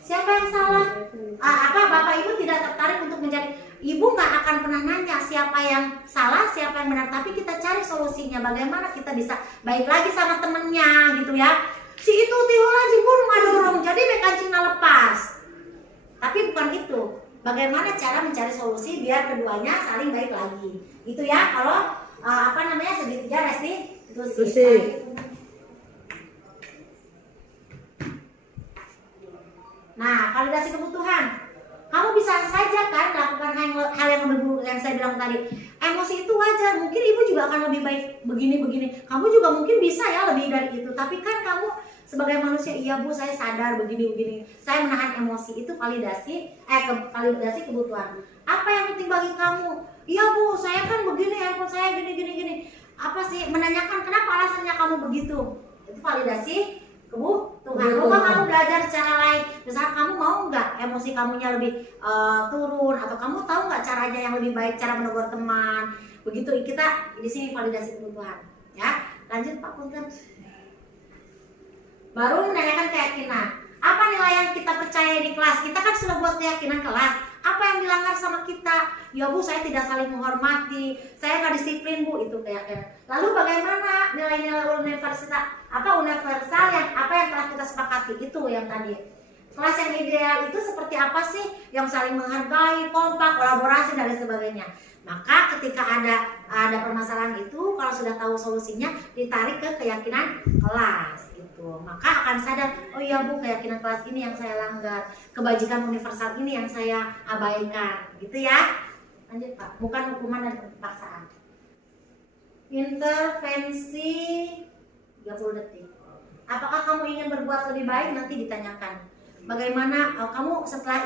siapa yang salah? Bapak ibu tidak tertarik untuk menjadi ibu, nggak akan pernah nanya siapa yang salah, siapa yang benar. Tapi kita cari solusinya. Bagaimana kita bisa baik lagi sama temennya gitu ya. Si itu tihul aja pun ngadorong. Jadi mekancingnya lepas. Tapi bukan itu. Bagaimana cara mencari solusi biar keduanya saling baik lagi. Itu ya. Kalau segitiga restitusi. Nah, validasi kebutuhan. Kamu bisa saja kan melakukan hal yang lebih buruk yang saya bilang tadi. Emosi itu wajar. Mungkin ibu juga akan lebih baik begini. Kamu juga mungkin bisa ya lebih dari itu. Tapi kan kamu sebagai manusia, iya bu, saya sadar begini. Saya menahan emosi. Itu validasi kebutuhan. Apa yang penting bagi kamu? Iya bu, saya kan begini, handphone saya gini. Apa sih? Menanyakan kenapa alasannya kamu begitu. Itu validasi kebutuhan. Coba kamu belajar cara lain. Misalnya kamu mau nggak emosi kamunya lebih turun, atau kamu tahu nggak caranya yang lebih baik, cara menegur teman. Begitu kita di sini validasi kebutuhan. Ya, lanjut Pak Punten. Baru menanyakan keyakinan. Apa nilai yang kita percaya di kelas? Kita kan sudah buat keyakinan kelas. Apa yang dilanggar sama kita? Ya bu, saya tidak saling menghormati, saya nggak disiplin bu, itu keyakinan. Lalu bagaimana nilai-nilai universal yang telah kita sepakati? Itu yang tadi. Kelas yang ideal itu seperti apa sih? Yang saling menghargai, kompak, kolaborasi dan lain sebagainya. Maka ketika ada permasalahan itu, kalau sudah tahu solusinya, ditarik ke keyakinan kelas gitu. Maka akan sadar, oh iya bu, keyakinan kelas ini yang saya langgar, kebajikan universal ini yang saya abaikan, gitu ya. Lanjut Pak, bukan hukuman dan paksaan. Intervensi 30 detik. Apakah kamu ingin berbuat lebih baik? Nanti ditanyakan. Bagaimana kamu setelah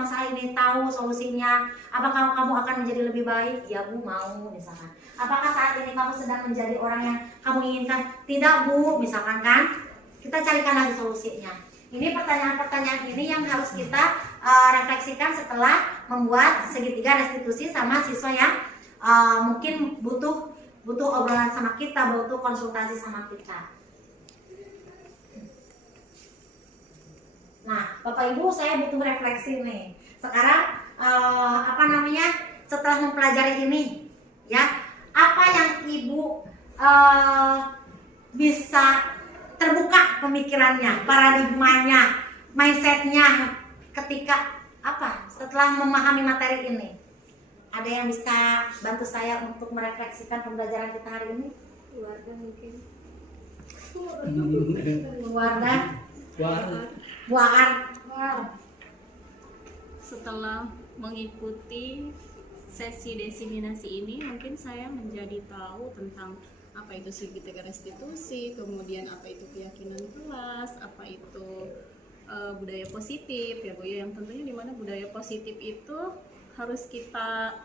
masalah ini tahu solusinya? Apakah kamu akan menjadi lebih baik? Ya bu, mau misalkan. Apakah saat ini kamu sedang menjadi orang yang kamu inginkan? Tidak bu, misalkan kan. Kita carikan lagi solusinya. Ini pertanyaan-pertanyaan ini yang harus kita refleksikan setelah membuat segitiga restitusi sama siswa yang mungkin butuh obrolan sama kita, butuh konsultasi sama kita. Nah, Bapak Ibu, saya butuh refleksi nih. Sekarang setelah mempelajari ini, ya, apa yang Ibu bisa terbuka pemikirannya, paradigmanya, mindsetnya ketika setelah memahami materi ini? Ada yang bisa bantu saya untuk merefleksikan pembelajaran kita hari ini? Keluarga mungkin. Keluarga. Setelah mengikuti sesi desiminasi ini, mungkin saya menjadi tahu tentang apa itu segitiga restitusi, kemudian apa itu keyakinan kelas, apa itu budaya positif ya Bu, yang tentunya dimana budaya positif itu harus kita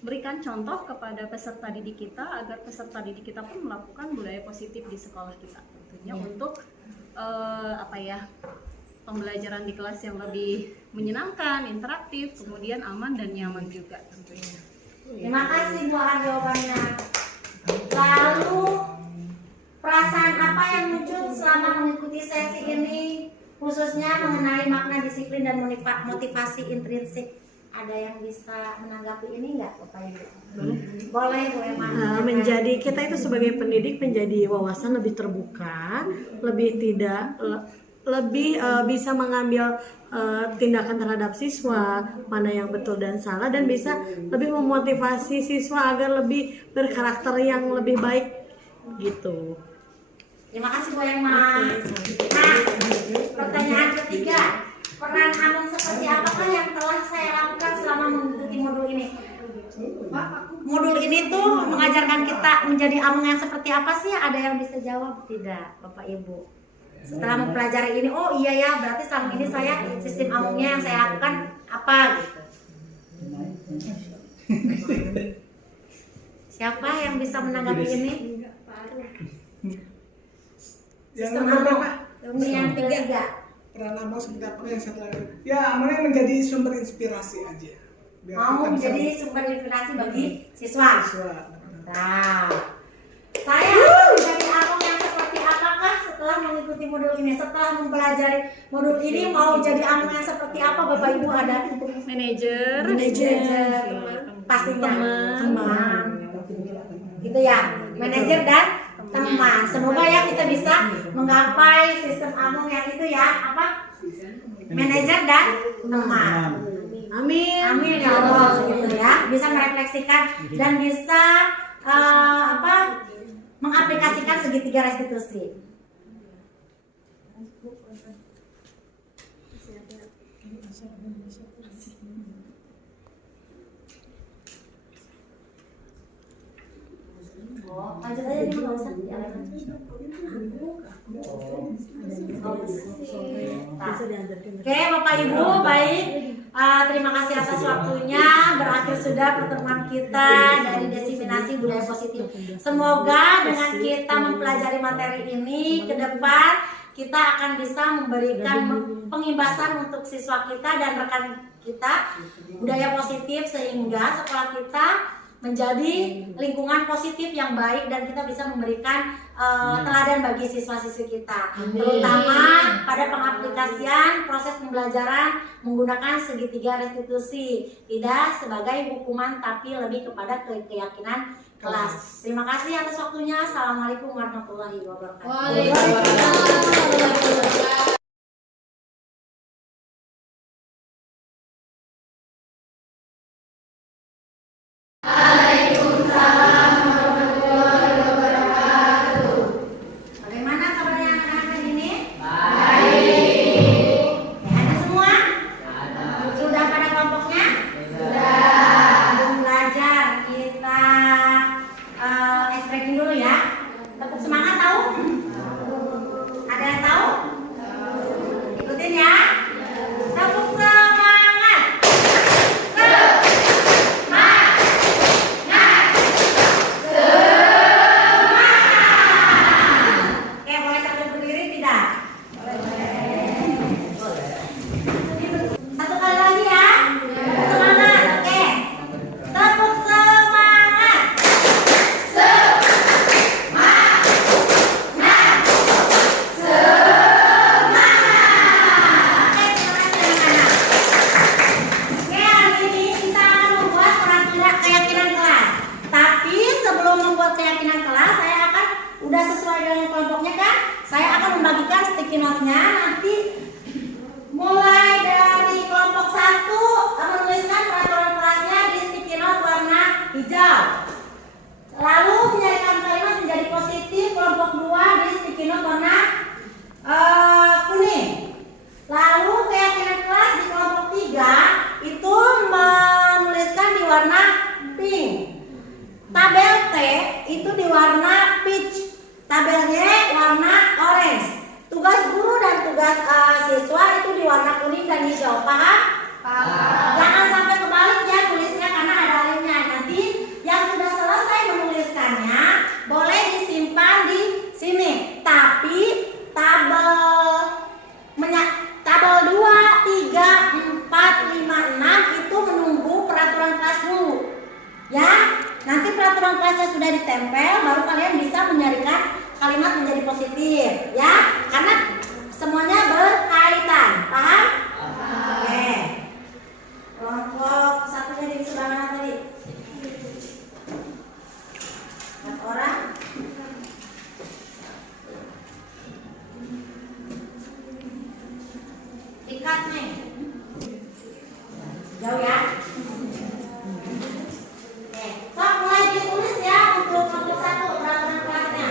berikan contoh kepada peserta didik kita agar peserta didik kita pun melakukan budaya positif di sekolah kita, tentunya untuk pembelajaran di kelas yang lebih menyenangkan, interaktif, kemudian aman dan nyaman juga tentunya. Terima kasih Bu An jawabannya. Lalu perasaan apa yang muncul selama mengikuti sesi ini, khususnya mengenai makna disiplin dan motivasi intrinsik? Ada yang bisa menanggapi ini nggak Bapak Ibu? Boleh Bu Emma. Menjadi kita itu sebagai pendidik menjadi wawasan lebih terbuka, lebih bisa mengambil tindakan terhadap siswa, mana yang betul dan salah, dan bisa lebih memotivasi siswa agar lebih berkarakter yang lebih baik gitu. Terima kasih Bu Emma. Nah, pertanyaan ketiga, peran Amung seperti apakah yang telah saya lakukan selama mengikuti modul ini? Modul ini tuh mengajarkan kita menjadi amung yang seperti apa sih? Ada yang bisa jawab tidak, Bapak Ibu? Setelah mempelajari ini, oh iya ya, berarti selama ini saya sistem amungnya yang saya lakukan apa gitu. Siapa yang bisa menanggapi ini? Sistem amung. Ini yang ketiga. Peran amung seperti apa yang saya lakukan? Ya, amungnya menjadi sumber inspirasi aja. Biar Mau kita bisa menjadi sumber inspirasi bagi siswa. siswa. Nah, saya akan menjadi amung yang seperti apakah setelah mengikuti modul ini? Setelah mempelajari modul ini mau jadi amung yang seperti apa? Bapak Ibu ada Manajer, pastinya teman, gitu ya, manajer dan teman. Semoga ya kita bisa menggapai sistem amung yang itu ya, apa? Manajer dan teman. Amin. Amin ya Allah, gitu ya. Bisa merefleksikan dan bisa mengaplikasikan segitiga restitusi. Oh, lanjut aja nih, nggak usah dialihkan. Oke, Bapak Ibu, baik. Terima kasih atas waktunya. Berakhir sudah pertemuan kita dari Desiminasi Budaya Positif. Semoga dengan kita mempelajari materi ini ke depan kita akan bisa memberikan pengimbasan untuk siswa kita dan rekan kita budaya positif sehingga sekolah kita menjadi lingkungan positif yang baik dan kita bisa memberikan teladan bagi siswa-siswi kita, terutama pada pengaplikasian proses pembelajaran menggunakan segitiga restitusi, tidak sebagai hukuman tapi lebih kepada keyakinan kelas. Terima kasih atas waktunya. Assalamualaikum warahmatullahi wabarakatuh. Waalaikumsalam. Bagaimana kabarnya anak-anak hari ini? Baik. Ada semua? Sudah pada kelompoknya? Sudah. Belum belajar, kita breaking dulu ya. Tepuk semangat tahu? Ada yang tahu? Ikutin ya. Tepuk semangat. Oke, boleh sambil berdiri tidak? Satu kali lagi ya. Semangat. Oke. Tepuk semangat. Oke, hari ini kita akan membuat peraturan keyakinan kelas. Tapi sebelum membuat keyakinan kelas, saya akan udah sesuai dengan kelompoknya kan? Saya akan membagikan sticky note-nya nanti mulai dari kelompok 1 menuliskan peraturan kelasnya di sticky note warna hijau. Lalu menyarikan kalimat menjadi positif kelompok 2 di sticky note warna kuning. Lalu keyakinan kelas di kelompok 3 itu menuliskan di warna pink. Tabel T itu di warna peach. Tabel Y warna orange. Tugas guru dan tugas siswa itu di warna kuning dan hijau. Paham? Paham. Jangan sampai kebalik ya tulisnya karena ada lemnya. Nanti yang sudah selesai menuliskannya boleh disimpan di sini. Tapi tabel 2, 3, 4, 5, 6 itu menunggu peraturan kelas dulu. Ya, nanti peraturan kelasnya sudah ditempel, baru kalian bisa menyarikan kalimat menjadi positif, ya, karena semuanya berkaitan. Paham? Oke. Kelompok satunya di sebelah mana tadi? 4 orang. Ikat nih. Jauh ya. Oke, sok mulai ditulis ya untuk kelompok 1 peraturan kelasnya.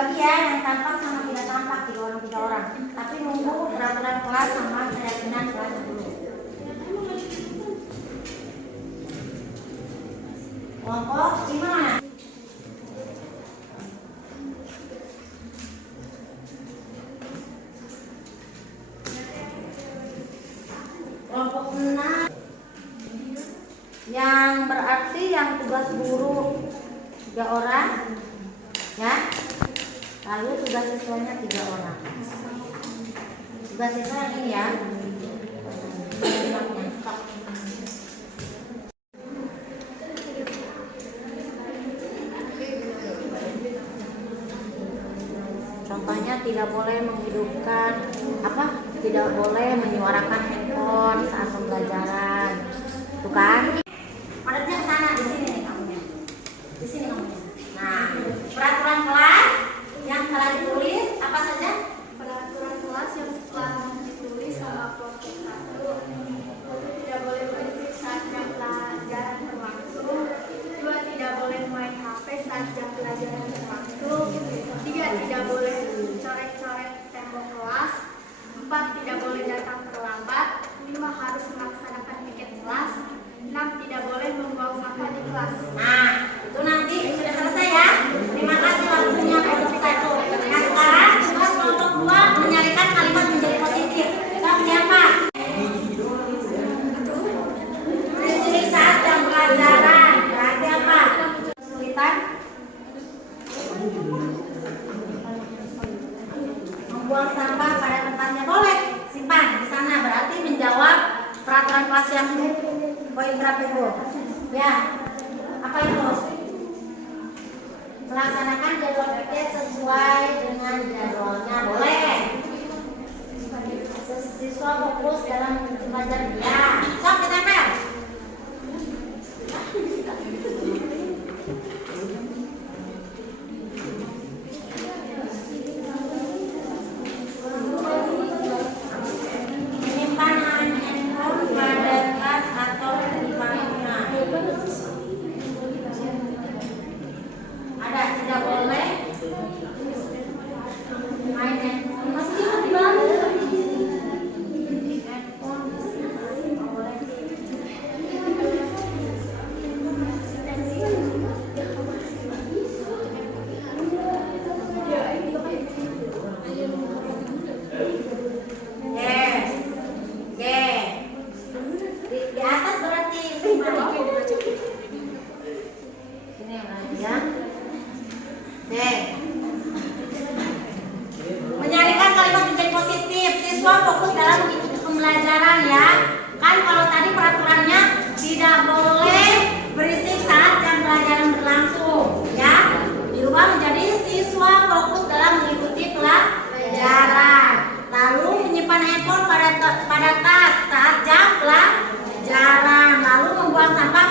bagi ya, yang tampak sama tidak tampak, 3 orang. Tapi nunggu peraturan kelas sama keyakinan kelas dulu. Kelompok gimana? Kelompok 6 yang berarti yang tugas guru 3 orang ya, lalu tugas siswanya 3 orang. Tugas siswa ini ya, contohnya tidak boleh menghidupkan tidak boleh menyuarakan handphone saat pembelajaran, tuh kan? Padatnya ke sana, di sini nih kamunya, di sini kamunya. Nah, peraturan kelas yang telah ditulis apa saja? Peraturan kelas yang telah ditulis sama kelompok 1, tidak boleh berisik saat jam pelajaran berlangsung. 2, tidak boleh main HP saat jam pelajaran berlangsung. 3, tidak boleh coret-coret tembok kelas. 4, tidak boleh datang terlambat. 5, harus melaksanakan piket kelas. 6, tidak boleh membuang sampah di kelas. Nah, itu nanti sudah selesai ya. Terima kasih waktunya kelompok 1. Nah, sekarang tugas kelompok 2 menyarikan kalimat menjadi positif. Sok siapa? Berisik saat jam pelajaran. Berarti apa? Kesulitan? Membuang sampah pada tempatnya boleh. Simpan di sana. Berarti menjawab peraturan kelas yang poin berapa itu? Ya, apa itu? Melaksanakan jadwal piket sesuai dengan jadwalnya boleh. Siswa fokus dalam belajar ya. Sok ditempel. Menyimpan handphone pada tas atau di mana? Ada, tidak boleh main handphone. Masih di mana? Handphone nggak boleh. Di atas berarti ini yang berarti ya. Menyarikan kalimat menjadi positif. Siswa fokus dalam mengikuti pembelajaran ya. Kan kalau tadi peraturannya tidak boleh berisik saat jam pelajaran berlangsung ya. Dirubah menjadi siswa fokus dalam mengikuti pelajaran. Lalu menyimpan handphone pada tas saat jam pelajaran. Lalu membuang sampah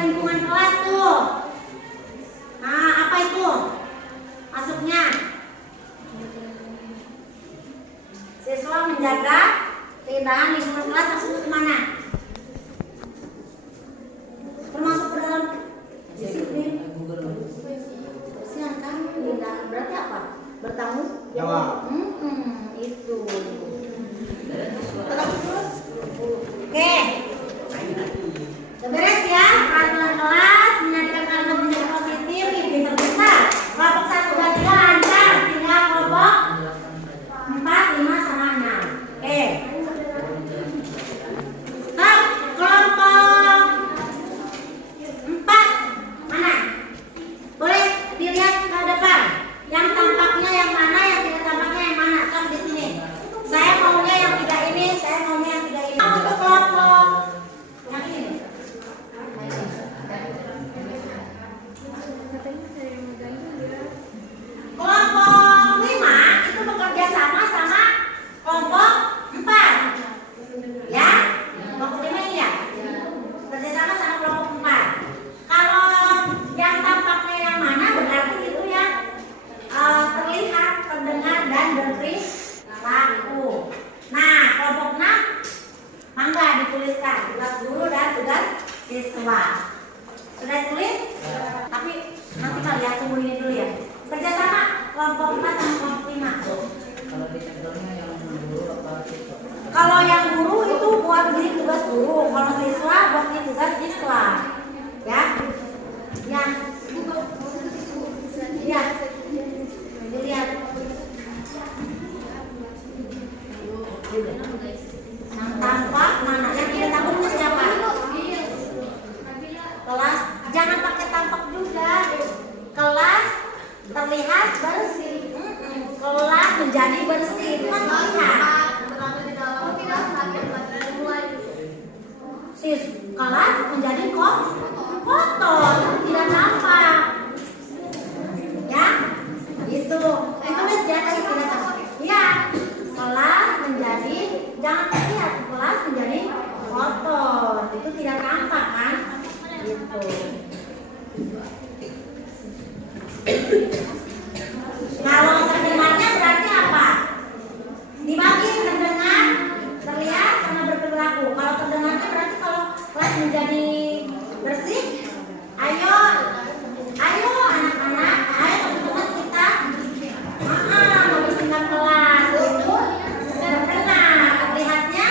lingkungan kelas tuh. Nah, apa itu? Masuknya. Siswa menjaga keindahan lingkungan kelas masuk ke mana? Termasuk ke dalam disiplin. Kebersihan kan keindahan berarti apa? Bertanggung jawab. Itu. Oke. Beres ya, peraturan kelas menjadikan kalian menjadi positif, lebih terbesar. Kelompok 1, 2, 3 lancar, tinggal kelompok 4, 5 sama 6. Oke. Stop. Kelompok 4 mana? Boleh dilihat ke depan. Yang tampaknya yang mana, yang tidak tampaknya yang mana? Stop di sini. Saya maunya yang 3 ini, saya maunya yang 3 ini. Untuk kelompok yang ini. Kelompok 5 itu bekerja sama sama kelompok 4. Ya? Kelompok 5 ini ya? Bekerja sama sama kelompok 4. Kalau yang tampaknya yang mana berarti itu yang terlihat, terdengar dan berperilaku. Nah, kelompok 6 mangga dituliskan tugas guru dan tugas siswa. Sudah tulis? Tapi nanti kali ya, tunggu ini dulu ya. Kerjasama kelompok 4 sama kelompok 5. Kalau yang guru itu buat bikin tugas guru, kalau siswa buat bikin tugas siswa. Ya. Yang ya. Dilihat. Yang tampak mana? Yang tidak tampaknya siapa? Kelas, jangan pakai tampak juga. Kelas terlihat bersih. Kelas menjadi bersih. Itu kan terlihat. Kelas menjadi kotor, tidak nampak. Ya, itu ditulis di atas tidak tampak. Ya, kelas menjadi, jangan terlihat, kelas menjadi kotor. Itu tidak nampak kan? Gitu. Kalau terdengarnya berarti apa? Dibagi terdengar, terlihat, sama berperilaku. Kalau terdengarnya berarti kalau kelas menjadi bersih, ayo anak-anak, ayo teman-teman kita membersihkan kelas. Itu terdengar, terlihatnya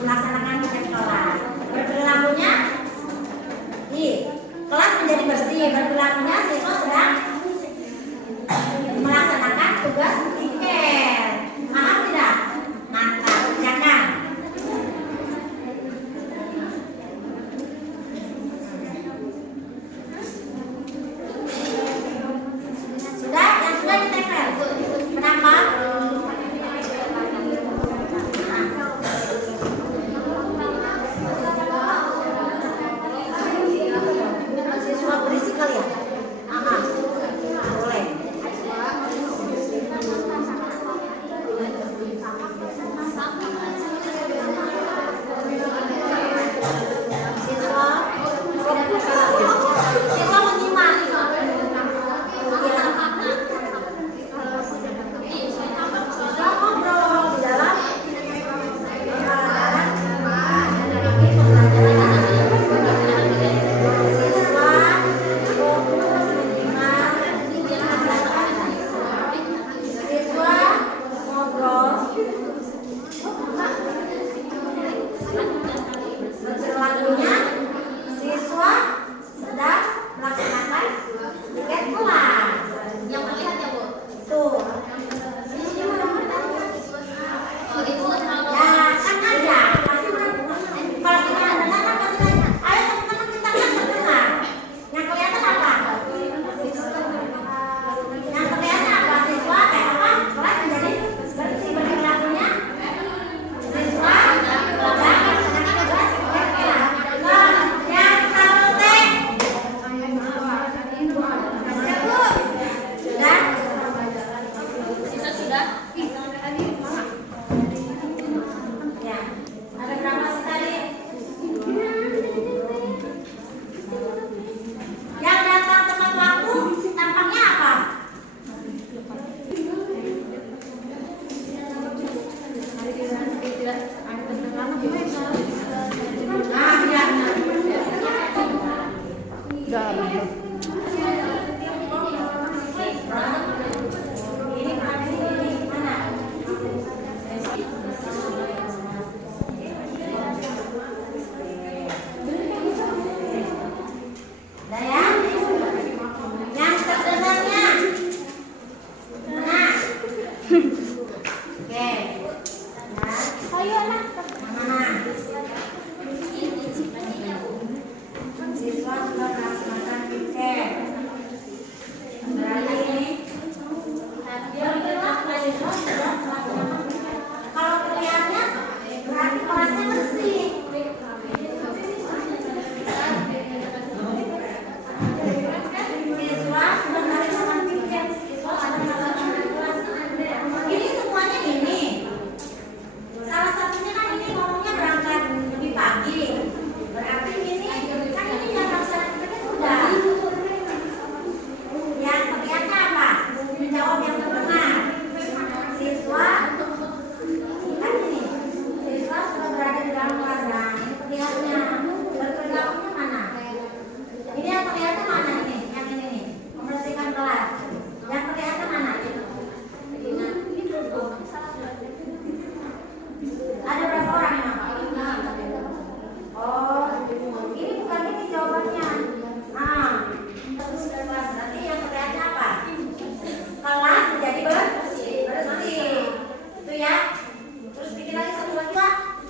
melaksanakan tugas kelas. Berperilakunya kelas menjadi bersih, berperilakunya siswa sedang melaksanakan tugas tiket. Paham tidak? Mantap, jangan. Sudah? Yang sudah ditempel. Kenapa? Siswa berisik kali ya? Boleh. Siswa menyimak. Siswa ngobrol di dalam siswa ngobrol berperilakunya siswa sedang melaksanakan tiket kelas. Yang terlihat ya Bu? Tuh. Ya kan aja pasti kalau kita dengar kan pasti nanya, ayo teman-teman kita kan terdengar. Yang kelihatan apa? Yang kelihatan apa? Siswa kayak apa? Kelas menjadi bersih, berperilakunya siswa melaksanakan tugas tiket kelas. Yang satu teh sudah? Ya. Ada berapa sih tadi? Oke. Ayo anak. Mana? Siswa sudah melaksanakan piket. Berarti ini kalau terlihatnya berarti kelasnya bersih. Siswa sudah melaksanakan piket. Siswa sudah melaksanakan kelas. Ini semuanya ini. Salah satunya kan ini ngomongnya berangkat lebih pagi. Berarti ini kan ini yang melaksanakan piket sudah. Yang terlihatnya apa? Menjawab yang benar. Siswa kan ini. Siswa sudah berada di dalam kelas. Nah, ini terlihatnya. Berperilakunya mana? Ini yang terlihatnya mana ini? Yang ini nih. Membersihkan kelas. Yang terlihatnya mana? Ada berapa orang yang oh, ini bukan ini jawabannya. Terus kelas berarti yang terlihatnya apa? Kelas menjadi bersih. Itu ya. Terus bikin lagi satu lagi Pak.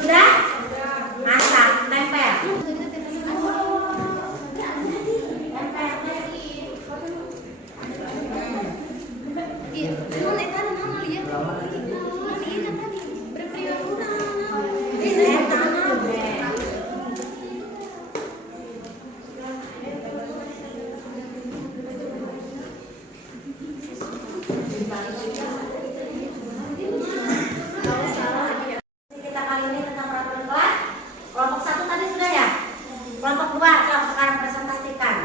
Sudah? Masak, tempel. Kita kali ini tentang peraturan kelas. Kelompok 1 tadi sudah ya? Kelompok 2 coba sekarang presentasikan.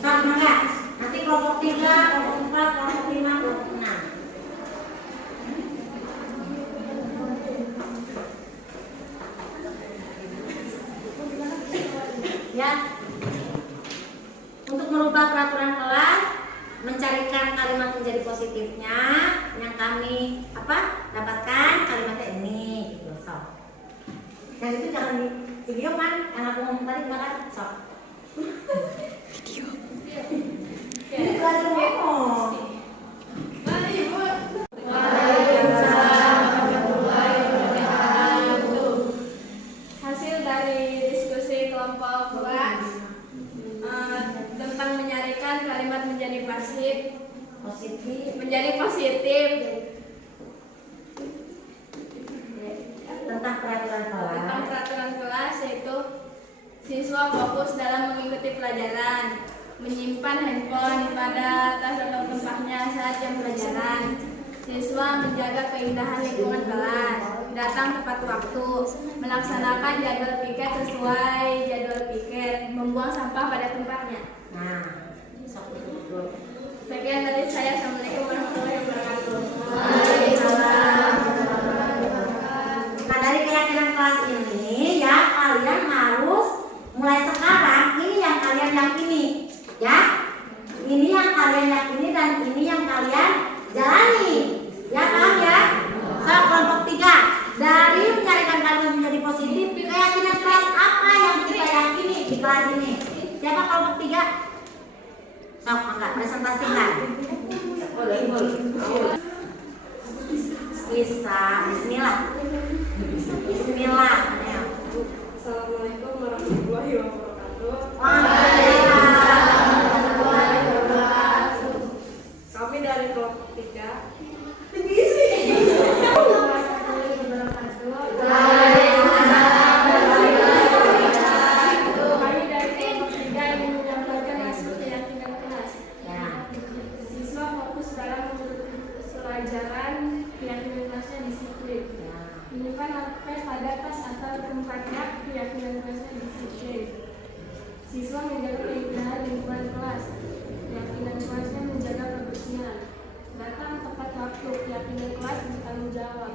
Nah, enggak. Nanti kelompok 3, kelompok 4, kelompok 5, kelompok 6. Ya. Untuk merubah peraturan kelas, mencarikan kalimat menjadi positifnya, yang kami dapatkan kalimatnya ini gitu. So. Dan itu jangan di video kan, yang aku ngomong tadi kan, so. Ini belajar ngomong. Hasil dari diskusi kelompok 2 tentang menyarikan kalimat menjadi positif Tentang peraturan kelas, yaitu siswa fokus dalam mengikuti pelajaran, menyimpan handphone pada tas atau tempatnya saat jam pelajaran. Siswa menjaga keindahan lingkungan kelas, datang tepat waktu, melaksanakan jadwal piket sesuai jadwal piket, membuang sampah pada tempatnya. Nah, Sekian dari saya. Assalamualaikum warahmatullahi wabarakatuh. Nah, dari keyakinan kelas ini ya kalian harus mulai sekarang ini yang kalian yakini, ya. Ini yang kalian yakini dan ini yang kalian jalani. Ya, paham ya? So, kelompok 3 dari mencarikan kalimat menjadi positif, keyakinan kelas apa yang kita yakini di kelas ini? Siapa kelompok 3? Sok, enggak presentasikan. Bisa, bismillah. Bismillah. Ayo. Assalamualaikum warahmatullahi wabarakatuh. Kami dari kelompok 3. Kami dari kelompok 3 ingin menyampaikan hasil keyakinan kelas. Siswa fokus dalam pelajaran, keyakinan kelasnya disiplin. Menyimpan HP pada tas atau tempatnya, keyakinan kelasnya disiplin. Siswa menjaga keindahan lingkungan kelas, keyakinan kelasnya menjaga kebersihan. Datang tepat waktu, keyakinan kelas bertanggung jawab.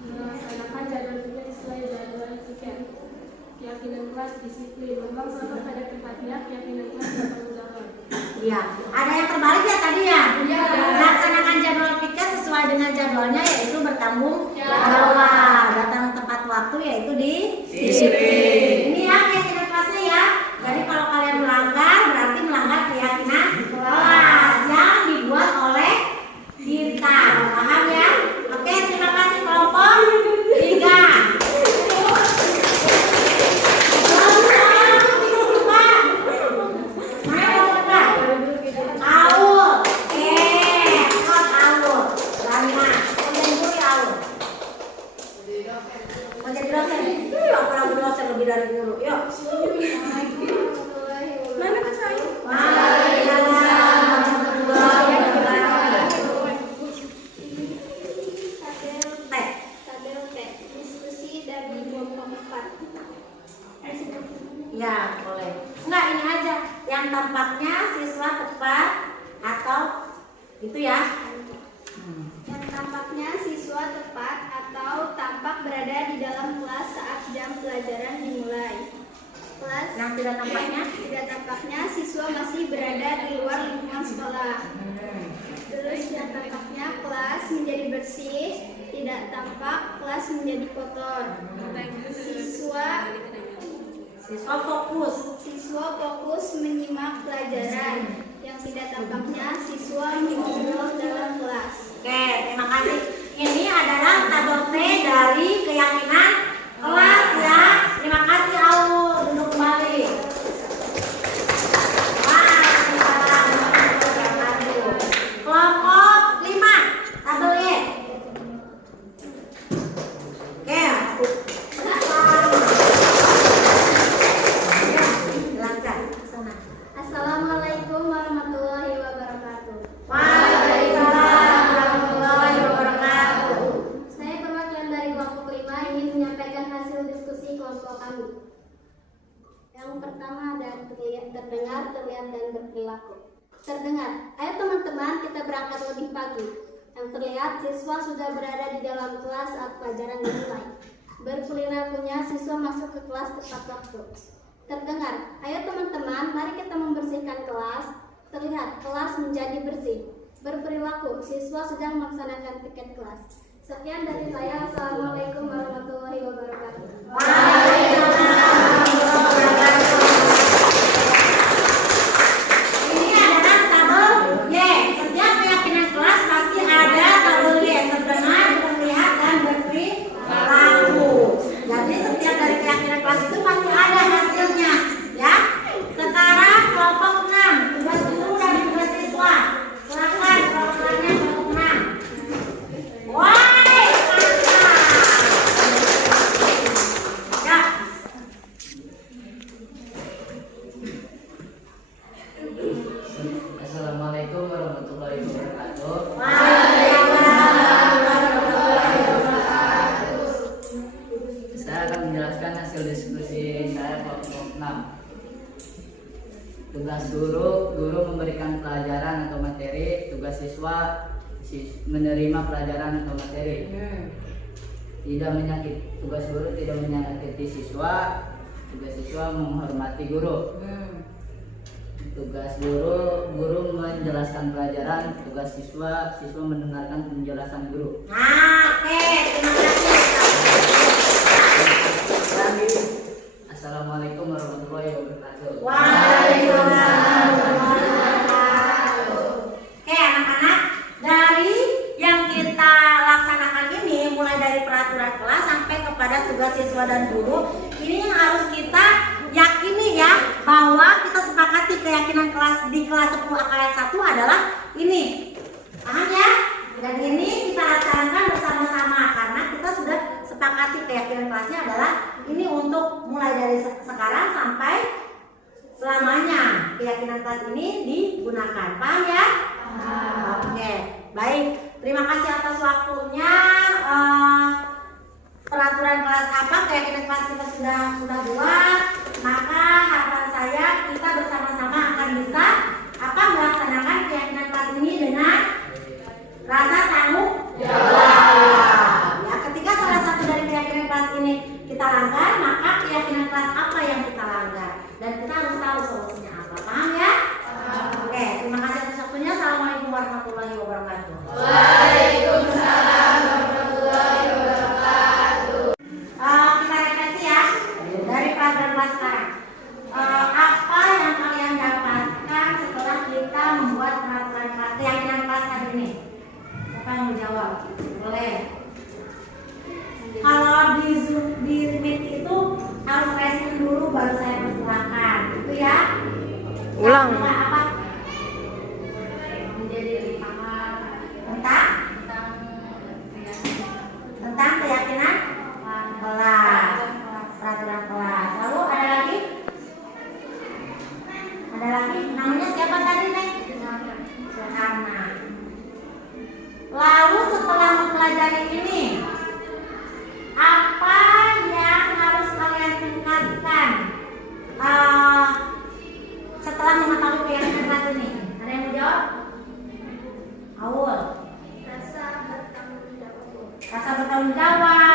Melaksanakan jadwal piket sesuai jadwal piket, keyakinan kelas disiplin. Membuang sampah pada tempatnya, keyakinan kelas bertanggung jawab. Iya, ada yang terbalik ya tadi ya? Iya. Melaksanakan jadwal piket sesuai dengan jadwalnya yaitu bertanggung jawab. Datang tepat waktu yaitu disiplin. Ini ya keyakinan kelasnya ya. Jadi kalau kalian melanggar berarti melanggar keyakinan kelas. Itu ya. Yang tampaknya siswa tepat atau tampak berada di dalam kelas saat jam pelajaran dimulai. Kelas Yang tidak tampaknya siswa masih berada di luar lingkungan sekolah. Terus yang tampaknya kelas menjadi bersih, tidak tampak kelas menjadi kotor. Siswa fokus menyimak pelajaran. Yang tidak tampaknya siswa mengobrol dalam kelas. Oke, terima kasih. Ini adalah tabel T dari keyakinan kelas ya. Terima kasih Aul, duduk kembali. Kelompok 5, tabel Y. Oke, silakan. Sana. Assalamualaikum warahmatullahi wabarakatuh. Waalaikumsalam warahmatullahi wabarakatuh. Saya perwakilan dari kelompok 5 ingin menyampaikan hasil diskusi kelompok kami. Yang pertama ada terdengar, terlihat, dan berperilaku. Terdengar, ayo teman-teman kita berangkat lebih pagi. Yang terlihat, siswa sudah berada di dalam kelas saat pelajaran dimulai. Berperilakunya, siswa masuk ke kelas tepat waktu. Terdengar, ayo teman-teman mari kita membersihkan kelas. Terlihat, kelas menjadi bersih. Berperilaku, siswa sedang melaksanakan piket kelas. Sekian dari saya. Assalamualaikum warahmatullahi wabarakatuh. Ini adalah tabel Y. Setiap keyakinan kelas pasti ada tabel Y. Terdengar, terlihat, dan berperilaku. Jadi setiap dari keyakinan kelas itu pasti ada hasilnya, ya. Sekarang kelompok 6, tugas guru dan tugas siswa. Silakan perwakilannya kelompok 6. Wah, ya. Assalamualaikum warahmatullahi wabarakatuh. Saya akan menjelaskan hasil diskusi saya kelompok 6. Tugas guru memberikan pelajaran atau materi, tugas siswa menerima pelajaran atau materi. Tugas guru tidak menyakiti siswa, tugas siswa menghormati guru. Tugas guru menjelaskan pelajaran, tugas siswa mendengarkan penjelasan guru. Oke, terima kasih. Assalamualaikum warahmatullahi wabarakatuh. Waalaikumsalam warahmatullahi wabarakatuh. Oke anak-anak, dari yang kita laksanakan ini mulai dari peraturan kelas sampai kepada tugas siswa dan guru, ini yang harus kita yakini ya, bahwa kita sepakati keyakinan kelas di kelas 10 ayat 1 adalah ini. Paham ya? Dan ini kita laksanakan bersama-sama karena kita sudah sepakati keyakinan kelasnya adalah ini untuk mulai dari sekarang sampai selamanya keyakinan kelas ini digunakan. Paham ya? Oke, baik. Terima kasih atas waktunya. Peraturan kelas apa, keyakinan kelas kita sudah buat. Maka harapan saya kita bersama-sama akan bisa melaksanakan keyakinan kelas ini dengan rasa tanggung jawab. Ya, ketika salah satu dari keyakinan kelas ini kita langgar, maka keyakinan kelas apa yang kita langgar dan kita harus tahu solusinya apa. Paham ya? Oke, terima kasih atas waktunya. Assalamualaikum warahmatullahi wabarakatuh. Waalaikumsalam warahmatullahi wabarakatuh. Kita refleksi ya dari pelajaran kelas sekarang. Apa yang kalian dapatkan setelah kita membuat peraturan kelas, keyakinan kelas hari ini? Siapa yang mau jawab? Boleh. Kalau di Meet itu harus racing dulu baru saya persilahkan, itu ya. Ulang. Apa? Menjadi lebih paham Tentang keyakinan kelas, peraturan kelas. Lalu ada lagi? Ada lagi? Namanya siapa tadi, Neng? Soekarno. Lalu setelah mempelajari ini, apa yang harus kalian tingkatkan setelah mengetahui keyakinan Paul. Rasa bertanggung jawab. Rasa bertanggung jawab.